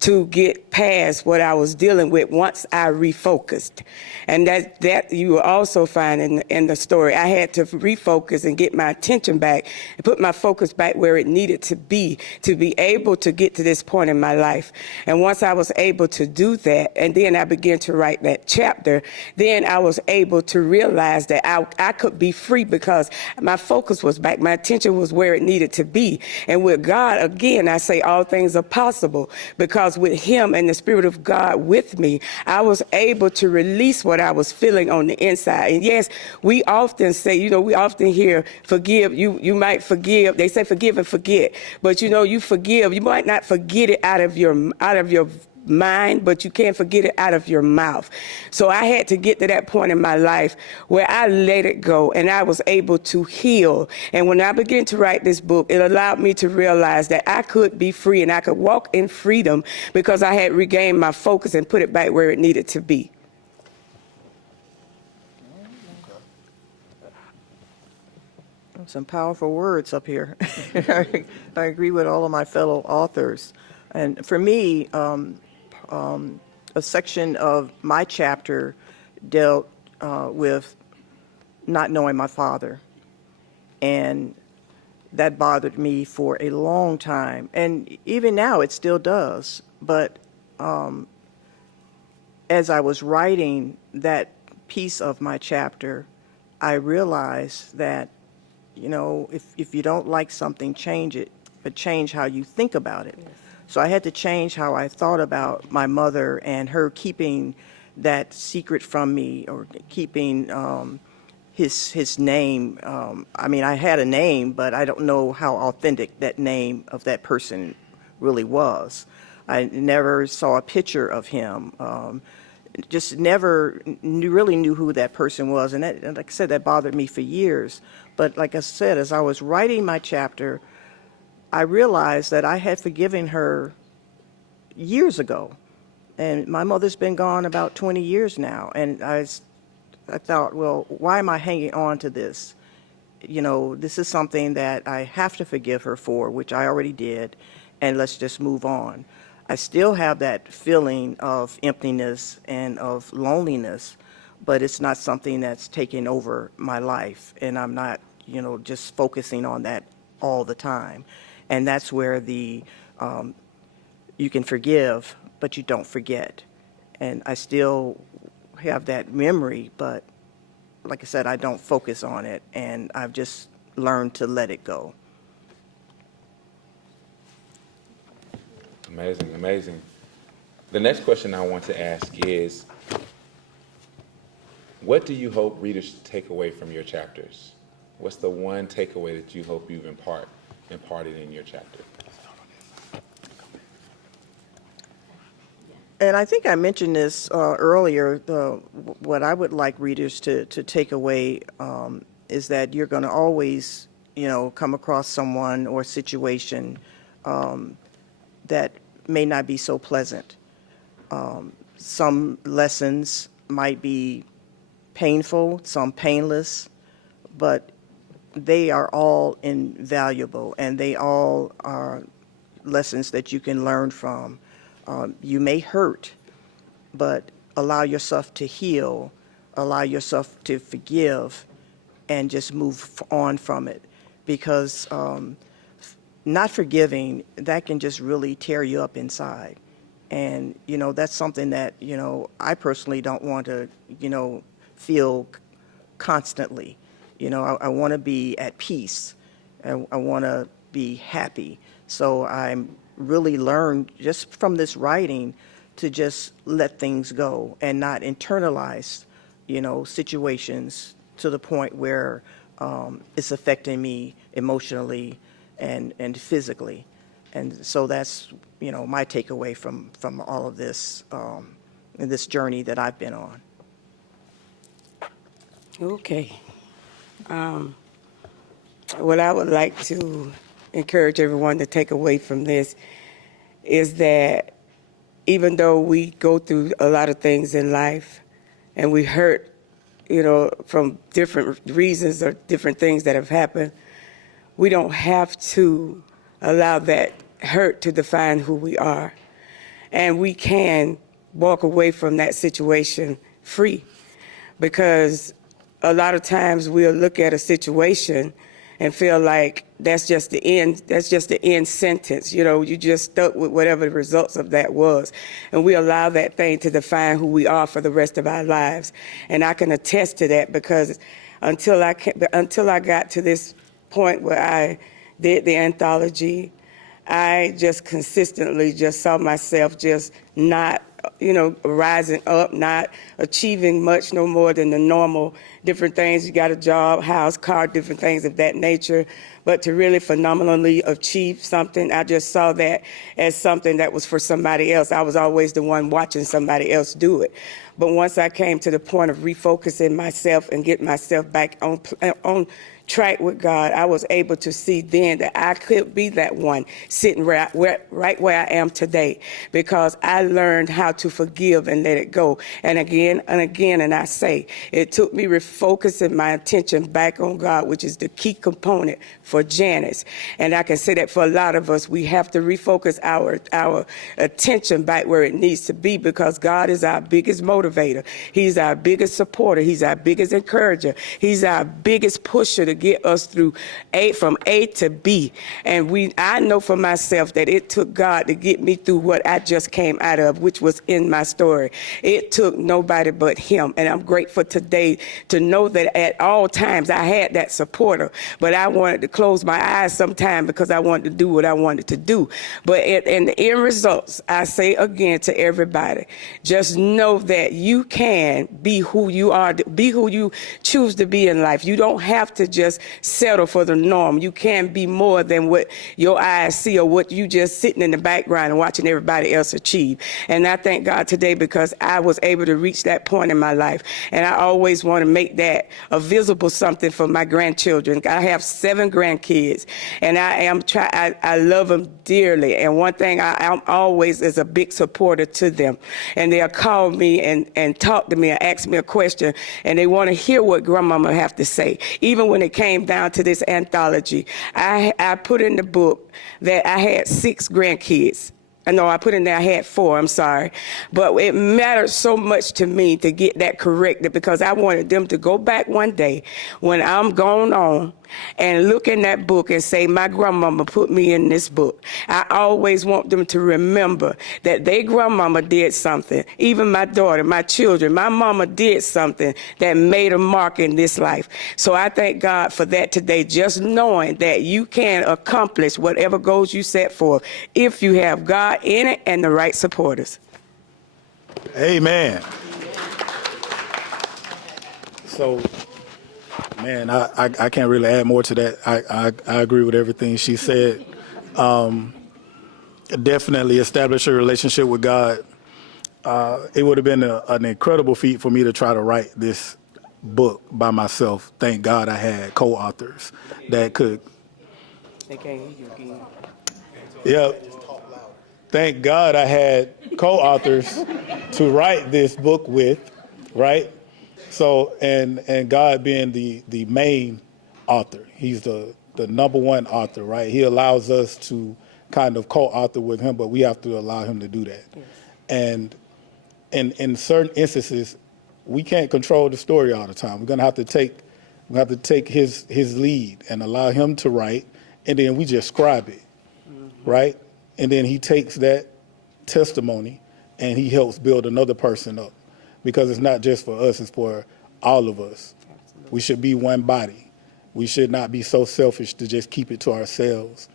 to get past what I was dealing with once I refocused. And that you will also find in the story. I had to refocus and get my attention back and put my focus back where it needed to be able to get to this point in my life. And once I was able to do that, and then I began to write that chapter, then I was able to realize that I could be free because my focus was back. My attention was where it needed to be. And with God, again, I say all things are possible, because with Him and the Spirit of God with me, I was able to release what I was feeling on the inside. And yes, we often say, we often hear forgive. You might forgive. They say forgive and forget. But you forgive. You might not forget it out of your mind, but you can't forget it out of your mouth. So I had to get to that point in my life where I let it go and I was able to heal. And when I began to write this book, it allowed me to realize that I could be free and I could walk in freedom because I had regained my focus and put it back where it needed to be. Some powerful words up here. I agree with all of my fellow authors. And for me, a section of my chapter dealt with not knowing my father. And that bothered me for a long time. And even now, it still does. But as I was writing that piece of my chapter, I realized that, if you don't like something, change it, but change how you think about it. Yes. So I had to change how I thought about my mother and her keeping that secret from me, or keeping his name. I had a name, but I don't know how authentic that name of that person really was. I never saw a picture of him. Just never really knew who that person was. And like I said, that bothered me for years. But like I said, as I was writing my chapter, I realized that I had forgiven her years ago. And my mother's been gone about 20 years now. And I thought, well, why am I hanging on to this? This is something that I have to forgive her for, which I already did, and let's just move on. I still have that feeling of emptiness and of loneliness, but it's not something that's taken over my life, and I'm not, just focusing on that all the time. And that's where you can forgive, but you don't forget. And I still have that memory, but like I said, I don't focus on it, and I've just learned to let it go. Amazing, amazing. The next question I want to ask is, what do you hope readers take away from your chapters? What's the one takeaway that you hope you've imparted in your chapter? And I think I mentioned this earlier. What I would like readers to take away is that you're going to always, come across someone or situation that may not be so pleasant. Some lessons might be painful, some painless, but they are all invaluable, and they all are lessons that you can learn from. You may hurt, but allow yourself to heal, allow yourself to forgive, and just move on from it. Because not forgiving, that can just really tear you up inside. And, that's something that, I personally don't want to, feel constantly. I want to be at peace. I want to be happy. So I'm really learned just from this writing to just let things go and not internalize, situations to the point where it's affecting me emotionally and physically. And so that's, my takeaway from all of this, in this journey that I've been on. Okay. What I would like to encourage everyone to take away from this is that even though we go through a lot of things in life and we hurt, from different reasons or different things that have happened, we don't have to allow that hurt to define who we are. And we can walk away from that situation free, because a lot of times we'll look at a situation and feel like that's just the end sentence. You just stuck with whatever the results of that was. And we allow that thing to define who we are for the rest of our lives. And I can attest to that, because until I got to this point where I did the anthology, I just consistently just saw myself just not, rising up, not achieving much no more than the normal different things. You got a job, house, car, different things of that nature. But to really phenomenally achieve something, I just saw that as something that was for somebody else. I was always the one watching somebody else do it. But once I came to the point of refocusing myself and getting myself back on track with God, I was able to see then that I could be that one sitting right where I am today, because I learned how to forgive and let it go. And again, and I say, it took me refocusing my attention back on God, which is the key component for Janice. And I can say that for a lot of us, we have to refocus our attention back where it needs to be, because God is our biggest motivator. He's our biggest supporter. He's our biggest encourager. He's our biggest pusher to get us through from A to B. And I know for myself that it took God to get me through what I just came out of, which was in my story. It took nobody but Him. And I'm grateful today to know that at all times I had that supporter. But I wanted to close my eyes sometime because I wanted to do what I wanted to do. But in the end results, I say again to everybody, just know that you can be who you are, be who you choose to be in life. You don't have to just settle for the norm. You can be more than what your eyes see or what you just sitting in the background and watching everybody else achieve. And I thank God today because I was able to reach that point in my life. And I always want to make that a visible something for my grandchildren. I have 7 grandkids, and I love them dearly. And one thing I'm always is a big supporter to them. And they'll call me and talk to me and ask me a question, and they want to hear what grandmama have to say. Even when it came down to this anthology, I put in the book that I had 6 grandkids. I put in there I had 4, I'm sorry. But it mattered so much to me to get that corrected, because I wanted them to go back one day when I'm gone on and look in that book and say, my grandmama put me in this book. I always want them to remember that their grandmama did something. Even my daughter, my children, my mama did something that made a mark in this life. So I thank God for that today, just knowing that you can accomplish whatever goals you set forth if you have God in it and the right supporters. Amen. So, man, I can't really add more to that. I agree with everything she said. Definitely establish a relationship with God. It would have been an incredible feat for me to try to write this book by myself. Thank God I had co-authors that could. They can't hear you again. Yep. Thank God I had co-authors to write this book with, right? So, and God being the main author, he's the number one author, right? He allows us to kind of co-author with him, but we have to allow him to do that. Yes. And in certain instances, we can't control the story all the time. We're gonna have to take his lead and allow him to write, and then we just scribe it, right? And then he takes that testimony and he helps build another person up, because it's not just for us, it's for all of us. Absolutely. We should be one body. We should not be so selfish to just keep it to ourselves.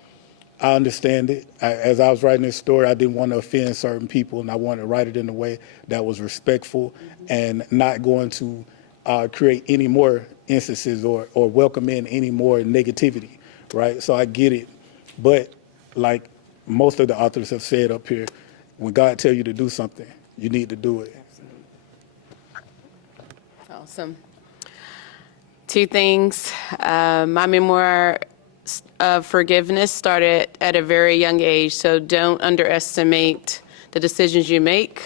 I understand it. As I was writing this story, I didn't want to offend certain people, and I wanted to write it in a way that was respectful and not going to create any more instances or welcome in any more negativity, right? So I get it. But like most of the authors have said up here, when God tells you to do something, you need to do it. Awesome. Two things. My memoir of forgiveness started at a very young age, so don't underestimate the decisions you make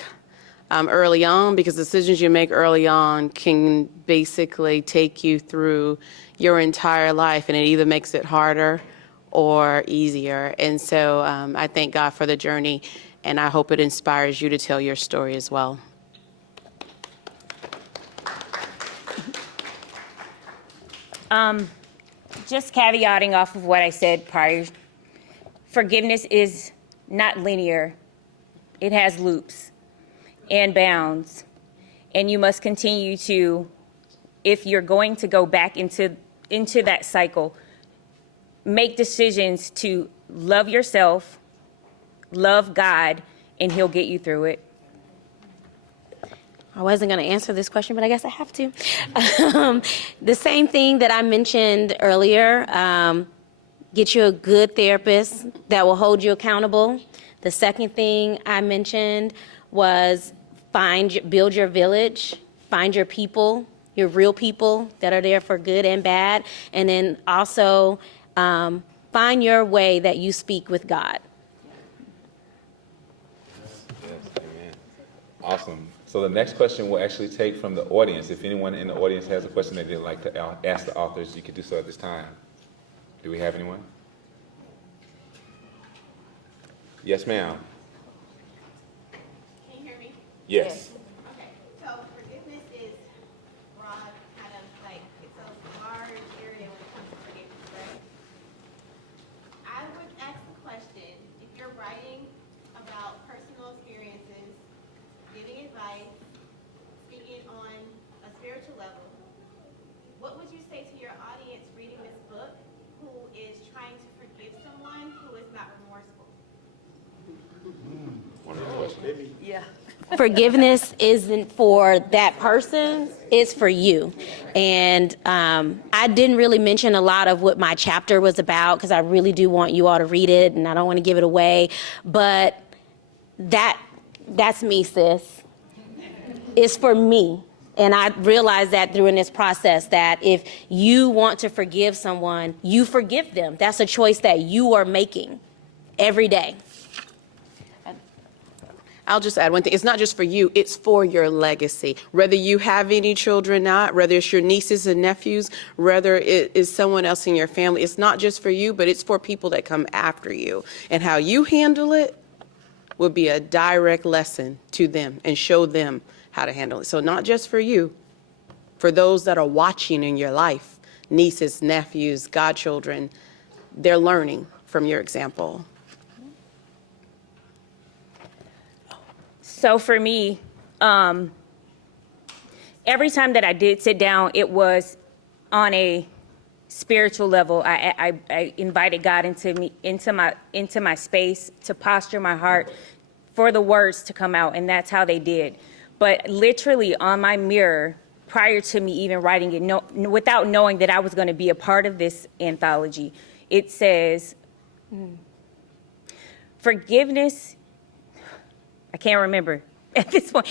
early on, because decisions you make early on can basically take you through your entire life, and it either makes it harder or easier. And so I thank God for the journey, and I hope it inspires you to tell your story as well. Just caveating off of what I said prior, forgiveness is not linear. It has loops and bounds, and you must continue to, if you're going to go back into that cycle, make decisions to love yourself, love God, and he'll get you through it. I wasn't going to answer this question, but I guess I have to. The same thing that I mentioned earlier, get you a good therapist that will hold you accountable. The second thing I mentioned was build your village, find your people, your real people that are there for good and bad, and then also find your way that you speak with God. Yes, amen. Awesome. So the next question we'll actually take from the audience. If anyone in the audience has a question that they'd like to ask the authors, you can do so at this time. Do we have anyone? Yes, ma'am. Can you hear me? Yes. Okay, so forgiveness is broad, kind of like, it's a large area when it comes to forgiveness, right? I would ask the question, if you're writing about personal experiences, giving advice, speaking on a spiritual level, what would you say to your audience reading this book who is trying to forgive someone who is not remorseful? Forgiveness isn't for that person, it's for you. And I didn't really mention a lot of what my chapter was about, because I really do want you all to read it, and I don't want to give it away. But that's me, sis. It's for me. And I realized that during this process, that if you want to forgive someone, you forgive them. That's a choice that you are making every day. I'll just add one thing. It's not just for you, it's for your legacy. Whether you have any children or not, whether it's your nieces and nephews, whether it is someone else in your family, it's not just for you, but it's for people that come after you. And how you handle it will be a direct lesson to them and show them how to handle it. So not just for you, for those that are watching in your life, nieces, nephews, godchildren, they're learning from your example. So for me, every time that I did sit down, it was on a spiritual level. I invited God into my space, to posture my heart for the words to come out, and that's how they did. But literally on my mirror, prior to me even writing it, without knowing that I was going to be a part of this anthology, it says, forgiveness, I can't remember at this point,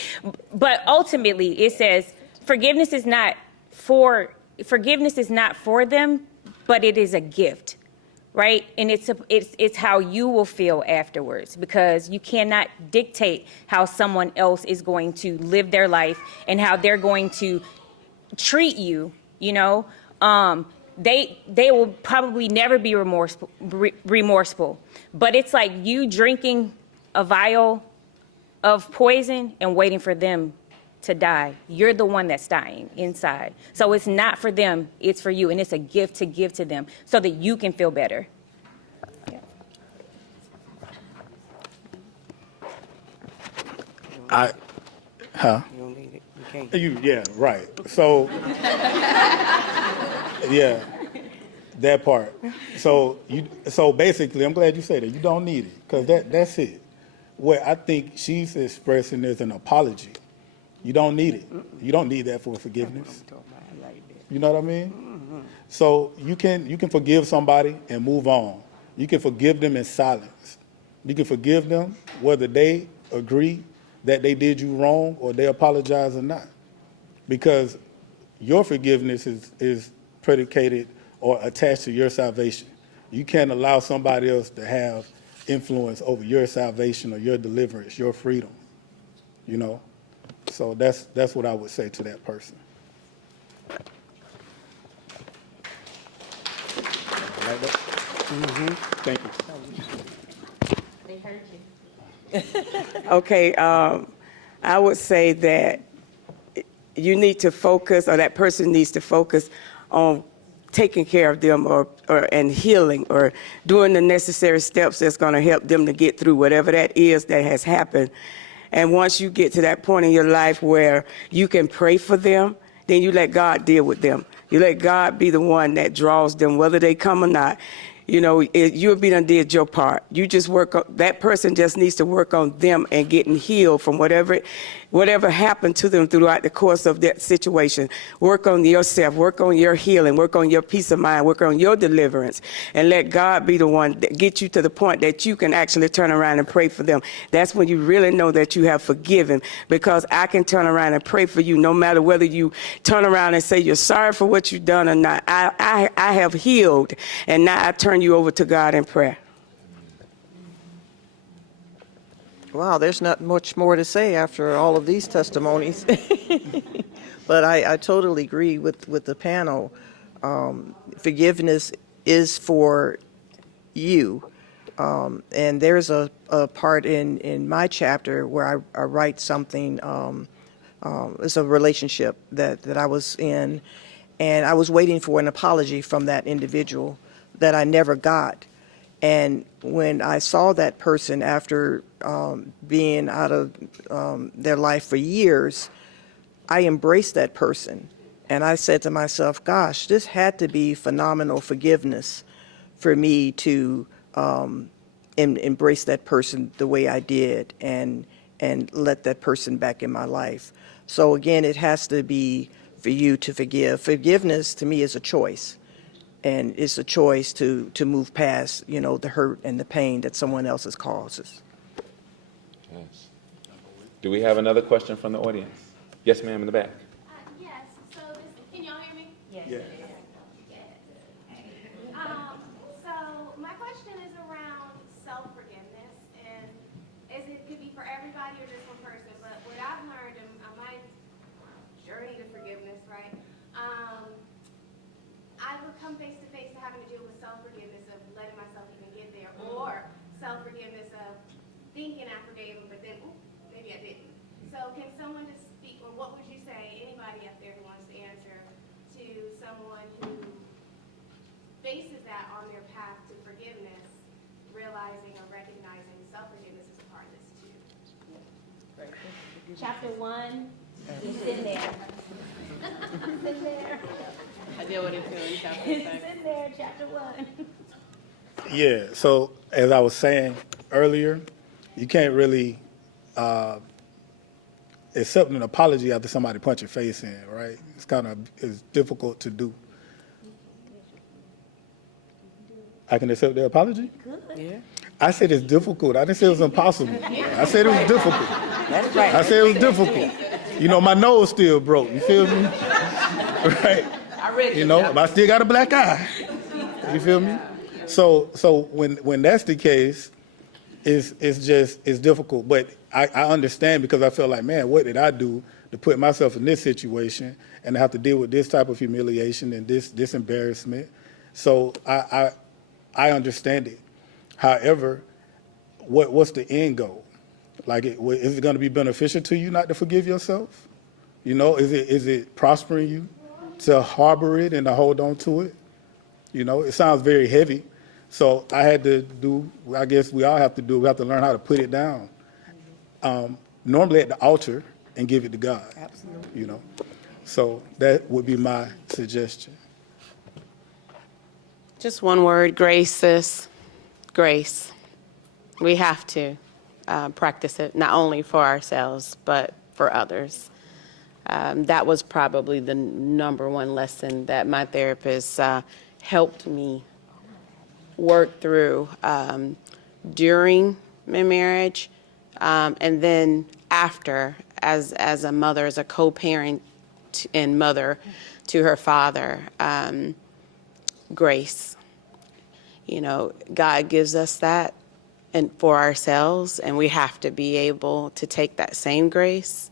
but ultimately it says, forgiveness is not for them, but it is a gift, right? And it's how you will feel afterwards, because you cannot dictate how someone else is going to live their life and how they're going to treat you, you know? They will probably never be remorseful, but it's like you drinking a vial of poison and waiting for them to die. You're the one that's dying inside. So it's not for them, it's for you, and it's a gift to give to them so that you can feel better. You don't need it. You can't. Yeah, right. So, yeah, that part. So basically, I'm glad you said that. You don't need it, because that's it. What I think she's expressing is an apology. You don't need it. You don't need that for forgiveness. You know what I mean? So you can forgive somebody and move on. You can forgive them in silence. You can forgive them whether they agree that they did you wrong or they apologize or not. Because your forgiveness is predicated or attached to your salvation. You can't allow somebody else to have influence over your salvation or your deliverance, your freedom, you know? So that's what I would say to that person. Like that? Thank you. They heard you. Okay, I would say that you need to focus, or that person needs to focus on taking care of them and healing, or doing the necessary steps that's going to help them to get through whatever that is that has happened. And once you get to that point in your life where you can pray for them, then you let God deal with them. You let God be the one that draws them, whether they come or not. You know, you'll be done did your part. You just that person just needs to work on them and getting healed from whatever happened to them throughout the course of that situation. Work on yourself, work on your healing, work on your peace of mind, work on your deliverance, and let God be the one that gets you to the point that you can actually turn around and pray for them. That's when you really know that you have forgiven, because I can turn around and pray for you no matter whether you turn around and say you're sorry for what you've done or not. I have healed, and now I turn you over to God in prayer. Wow, there's not much more to say after all of these testimonies. But I totally agree with the panel. Forgiveness is for you. And there's a part in my chapter where I write something. It's a relationship that I was in, and I was waiting for an apology from that individual that I never got. And when I saw that person after being out of their life for years, I embraced that person. And I said to myself, gosh, this had to be phenomenal forgiveness for me to embrace that person the way I did and let that person back in my life. So again, it has to be for you to forgive. Forgiveness to me is a choice. And it's a choice to move past, you know, the hurt and the pain that someone else's causes. Yes. Do we have another question from the audience? Yes, ma'am, in the back. Yes, so can y'all hear me? Yes. So my question is around self-forgiveness, and it could be for everybody or just one person, but what I've learned on my journey to forgiveness, right? I've come face to face to having to deal with self-forgiveness of letting myself even get there, or self-forgiveness of thinking I forgave him, but then, maybe I didn't. So can someone just speak, or what would you say, anybody up there who wants to answer, to someone who Chapter 1, he's in there. He's in there. I deal with it too in chapter He's 6. in there, chapter 1. Yeah, so as I was saying earlier, you can't really accept an apology after somebody punch your face in, right? It's difficult to do. I can accept the apology? Yeah, I said it's difficult. I didn't say it was impossible. I said it was difficult. that's right. I said it was difficult. You know, my nose still broke. You feel me? Right? You know, but I still got a black eye. You feel me? So when that's the case, it's difficult. But I understand, because I felt like, man, what did I do to put myself in this situation and have to deal with this type of humiliation and this embarrassment? So I understand it. However, what's the end goal? Like, is it going to be beneficial to you not to forgive yourself? You know, is it prospering you to harbor it and to hold on to it? You know, it sounds very heavy. So I had to do, I guess we all have to do, we have to learn how to put it down. Normally at the altar and give it to God. Absolutely. You know, so that would be my suggestion. Just one word, grace, sis. Grace. We have to practice it, not only for ourselves, but for others. That was probably the number one lesson that my therapist helped me work through during my marriage, and then after, as a mother, as a co-parent and mother to her father. Grace. You know, God gives us that and for ourselves, and we have to be able to take that same grace,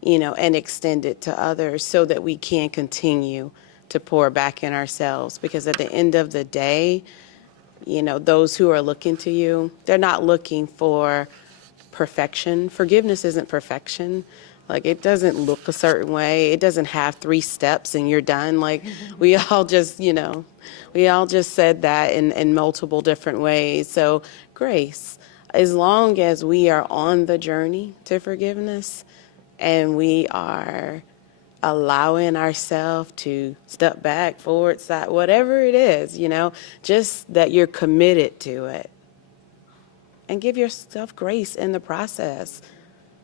you know, and extend it to others so that we can continue to pour back in ourselves. Because at the end of the day, you know, those who are looking to you, they're not looking for perfection. Forgiveness isn't perfection. Like, it doesn't look a certain way. It doesn't have 3 steps and you're done. Like, we all just, you know, we all just said that in multiple different ways. So grace, as long as we are on the journey to forgiveness and we are allowing ourselves to step back, forward, side, whatever it is, you know, just that you're committed to it. And give yourself grace in the process.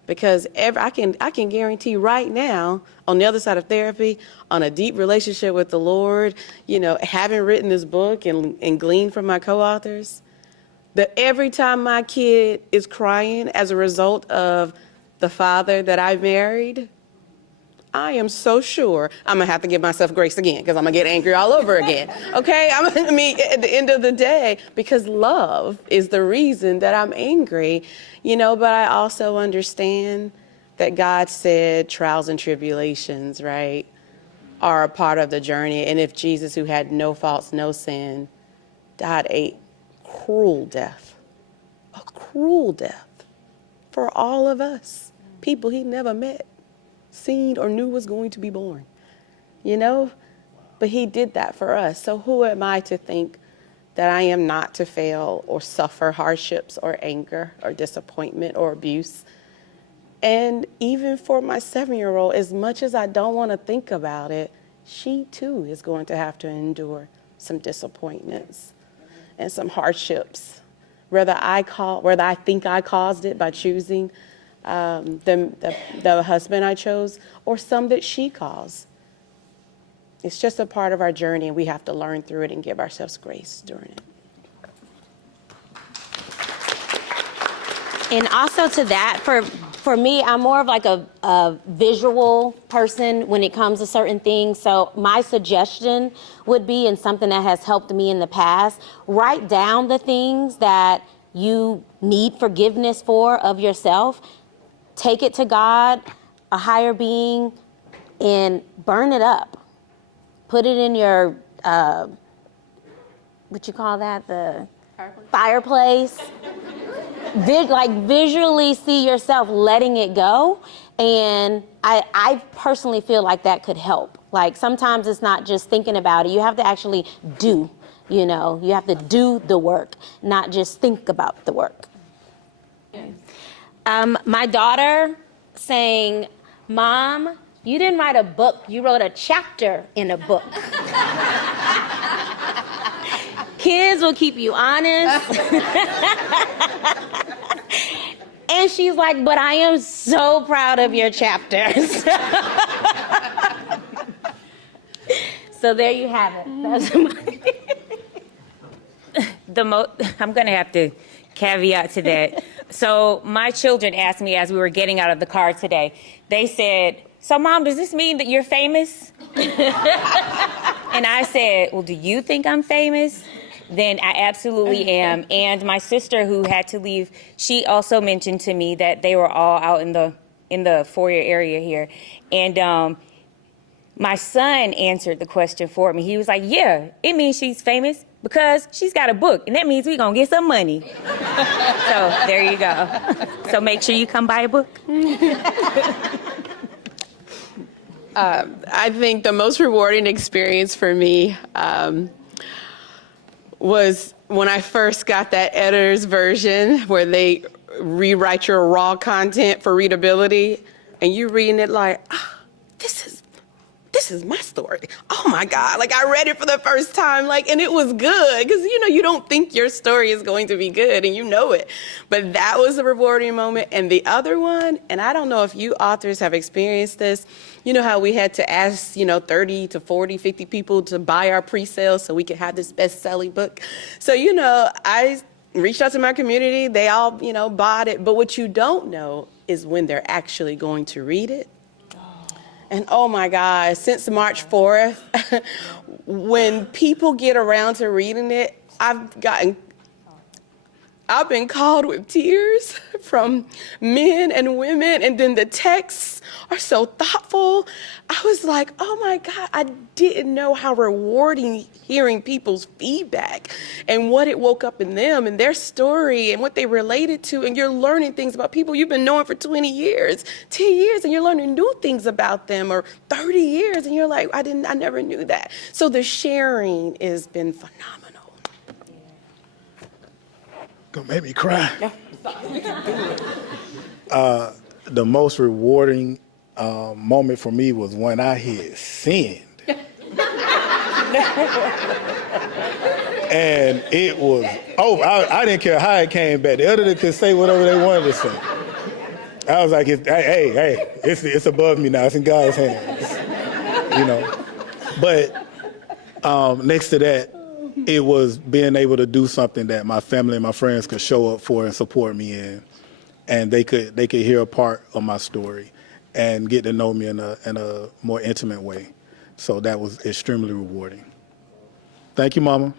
Because I can guarantee right now, on the other side of therapy, on a deep relationship with the Lord, you know, having written this book and gleaned from my co-authors, that every time my kid is crying as a result of the father that I married, I am so sure I'm going to have to give myself grace again, because I'm going to get angry all over again. Okay? I mean, at the end of the day, because love is the reason that I'm angry, you know, but I also understand that God said trials and tribulations, right, are a part of the journey. And if Jesus, who had no faults, no sin, died a cruel death for all of us, people he never met, seen, or knew was going to be born, you know? But he did that for us. So who am I to think that I am not to fail or suffer hardships or anger or disappointment or abuse? And even for my 7-year-old, as much as I don't want to think about it, she too is going to have to endure some disappointments and some hardships, whether I think I caused it by choosing the husband I chose, or some that she caused. It's just a part of our journey, and we have to learn through it and give ourselves grace during it. And also to that, for me, I'm more of like a visual person when it comes to certain things. So my suggestion would be, and something that has helped me in the past, write down the things that you need forgiveness for of yourself. Take it to God, a higher being, and burn it up. Put it in your, what you call that, the fireplace. Visually see yourself letting it go. And I personally feel like that could help. Like, sometimes it's not just thinking about it. You have to actually do, you know. You have to do the work, not just think about the work. My daughter, saying, "Mom, you didn't write a book, you wrote a chapter in a book." Kids will keep you honest. And she's like, "But I am so proud of your chapters." So there you have it. That's I'm gonna have to caveat to that. So my children asked me as we were getting out of the car today, they said, "So Mom, does this mean that you're famous?" And I said, "Well, do you think I'm famous? Then I absolutely am." And my sister, who had to leave, she also mentioned to me that they were all out in the foyer area here. And my son answered the question for me. He was like, "Yeah, it means she's famous because she's got a book, and that means we're gonna get some money." So there you go. So make sure you come buy a book. I think the most rewarding experience for me was when I first got that editor's version where they rewrite your raw content for readability, and you reading it like, this is my story. Oh my God, like I read it for the first time, like, and it was good, because you don't think your story is going to be good, and you know it. But that was a rewarding moment. And the other one, and I don't know if you authors have experienced this, you know how we had to ask, 30 to 40, 50 people to buy our pre-sale so we could have this best-selling book. So, I reached out to my community, they all, bought it. But what you don't know is when they're actually going to read it. And oh my God, since March 4th, when people get around to reading it, I've been called with tears from men and women, and then the texts are so thoughtful. I was like, oh my God, I didn't know how rewarding hearing people's feedback and what it woke up in them and their story and what they related to. And you're learning things about people you've been knowing for 20 years, 10 years, and you're learning new things about them, or 30 years, and you're like, I never knew that. So the sharing has been phenomenal. Gonna make me cry. The most rewarding moment for me was when I hit send. And it was over. I didn't care how it came back. The editor could say whatever they wanted to say. I was like, hey, it's above me now. It's in God's hands. But next to that, it was being able to do something that my family and my friends could show up for and support me in, and they could hear a part of my story and get to know me in a more intimate way. So that was extremely rewarding. Thank you, Mama.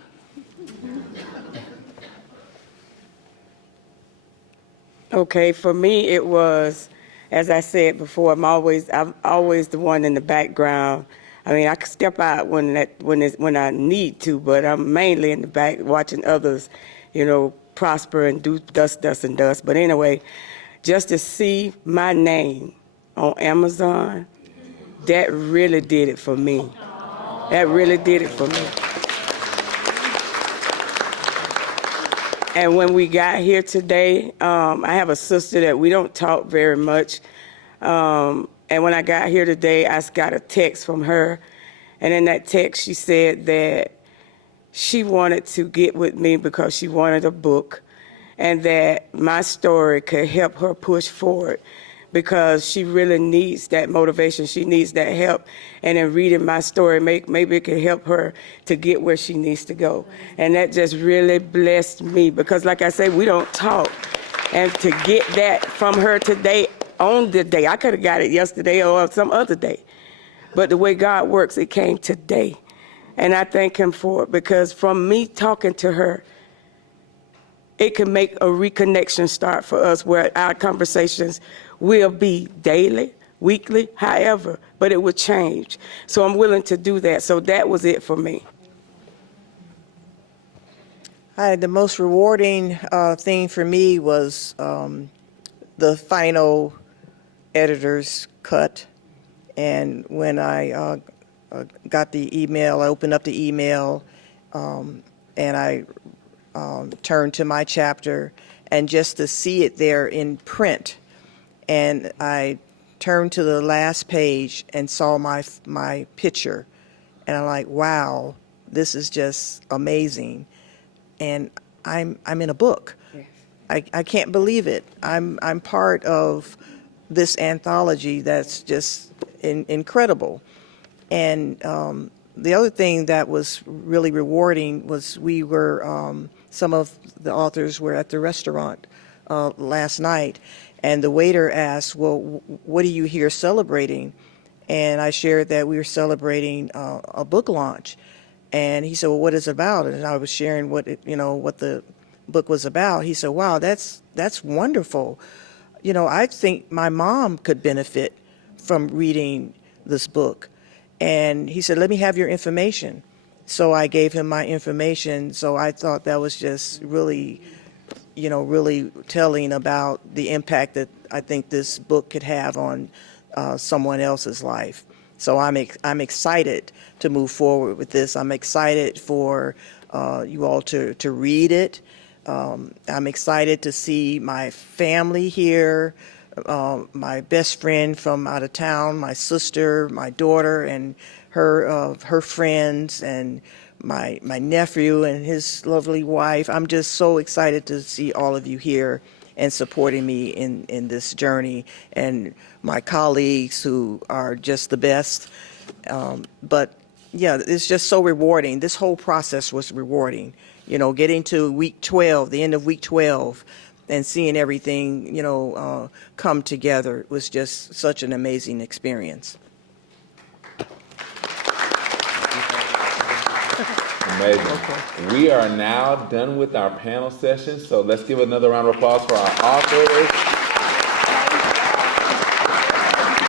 Okay, for me it was, as I said before, I'm always the one in the background. I mean, I can step out when I need to, but I'm mainly in the back watching others, prosper and do dust. But anyway, just to see my name on Amazon, that really did it for me. That really did it for me. And when we got here today, I have a sister that we don't talk very much. And when I got here today, I got a text from her. And in that text, she said that she wanted to get with me because she wanted a book, and that my story could help her push forward because she really needs that motivation. She needs that help. And in reading my story, maybe it can help her to get where she needs to go. And that just really blessed me because, like I said, we don't talk. And to get that from her today, on the day, I could have got it yesterday or some other day. But the way God works, it came today. And I thank him for it because from me talking to her, it can make a reconnection start for us where our conversations will be daily, weekly, however, but it will change. So I'm willing to do that. So that was it for me. Hi, the most rewarding thing for me was the final editor's cut. And when I got the email, I opened up the email and I turned to my chapter, and just to see it there in print and I turned to the last page and saw my picture, and I'm like, wow, this is just amazing, and I'm in a book. I can't believe it. I'm part of this anthology that's just incredible. And the other thing that was really rewarding was we were, some of the authors were at the restaurant last night, and the waiter asked, well, what are you here celebrating? And I shared that we were celebrating a book launch. And he said, well, what is it about? And I was sharing what the book was about. He said, wow, that's wonderful. I think my mom could benefit from reading this book. And he said, let me have your information. So I gave him my information. So I thought that was just really, really telling about the impact that I think this book could have on someone else's life. So I'm excited to move forward with this. I'm excited for you all to read it. I'm excited to see my family here, my best friend from out of town, my sister, my daughter, and her friends, and my nephew and his lovely wife. I'm just so excited to see all of you here and supporting me in this journey, and my colleagues who are just the best. But yeah, it's just so rewarding. This whole process was rewarding. Getting to week 12, the end of week 12, and seeing everything, come together was just such an amazing experience. Amazing. We are now done with our panel session, so let's give another round of applause for our authors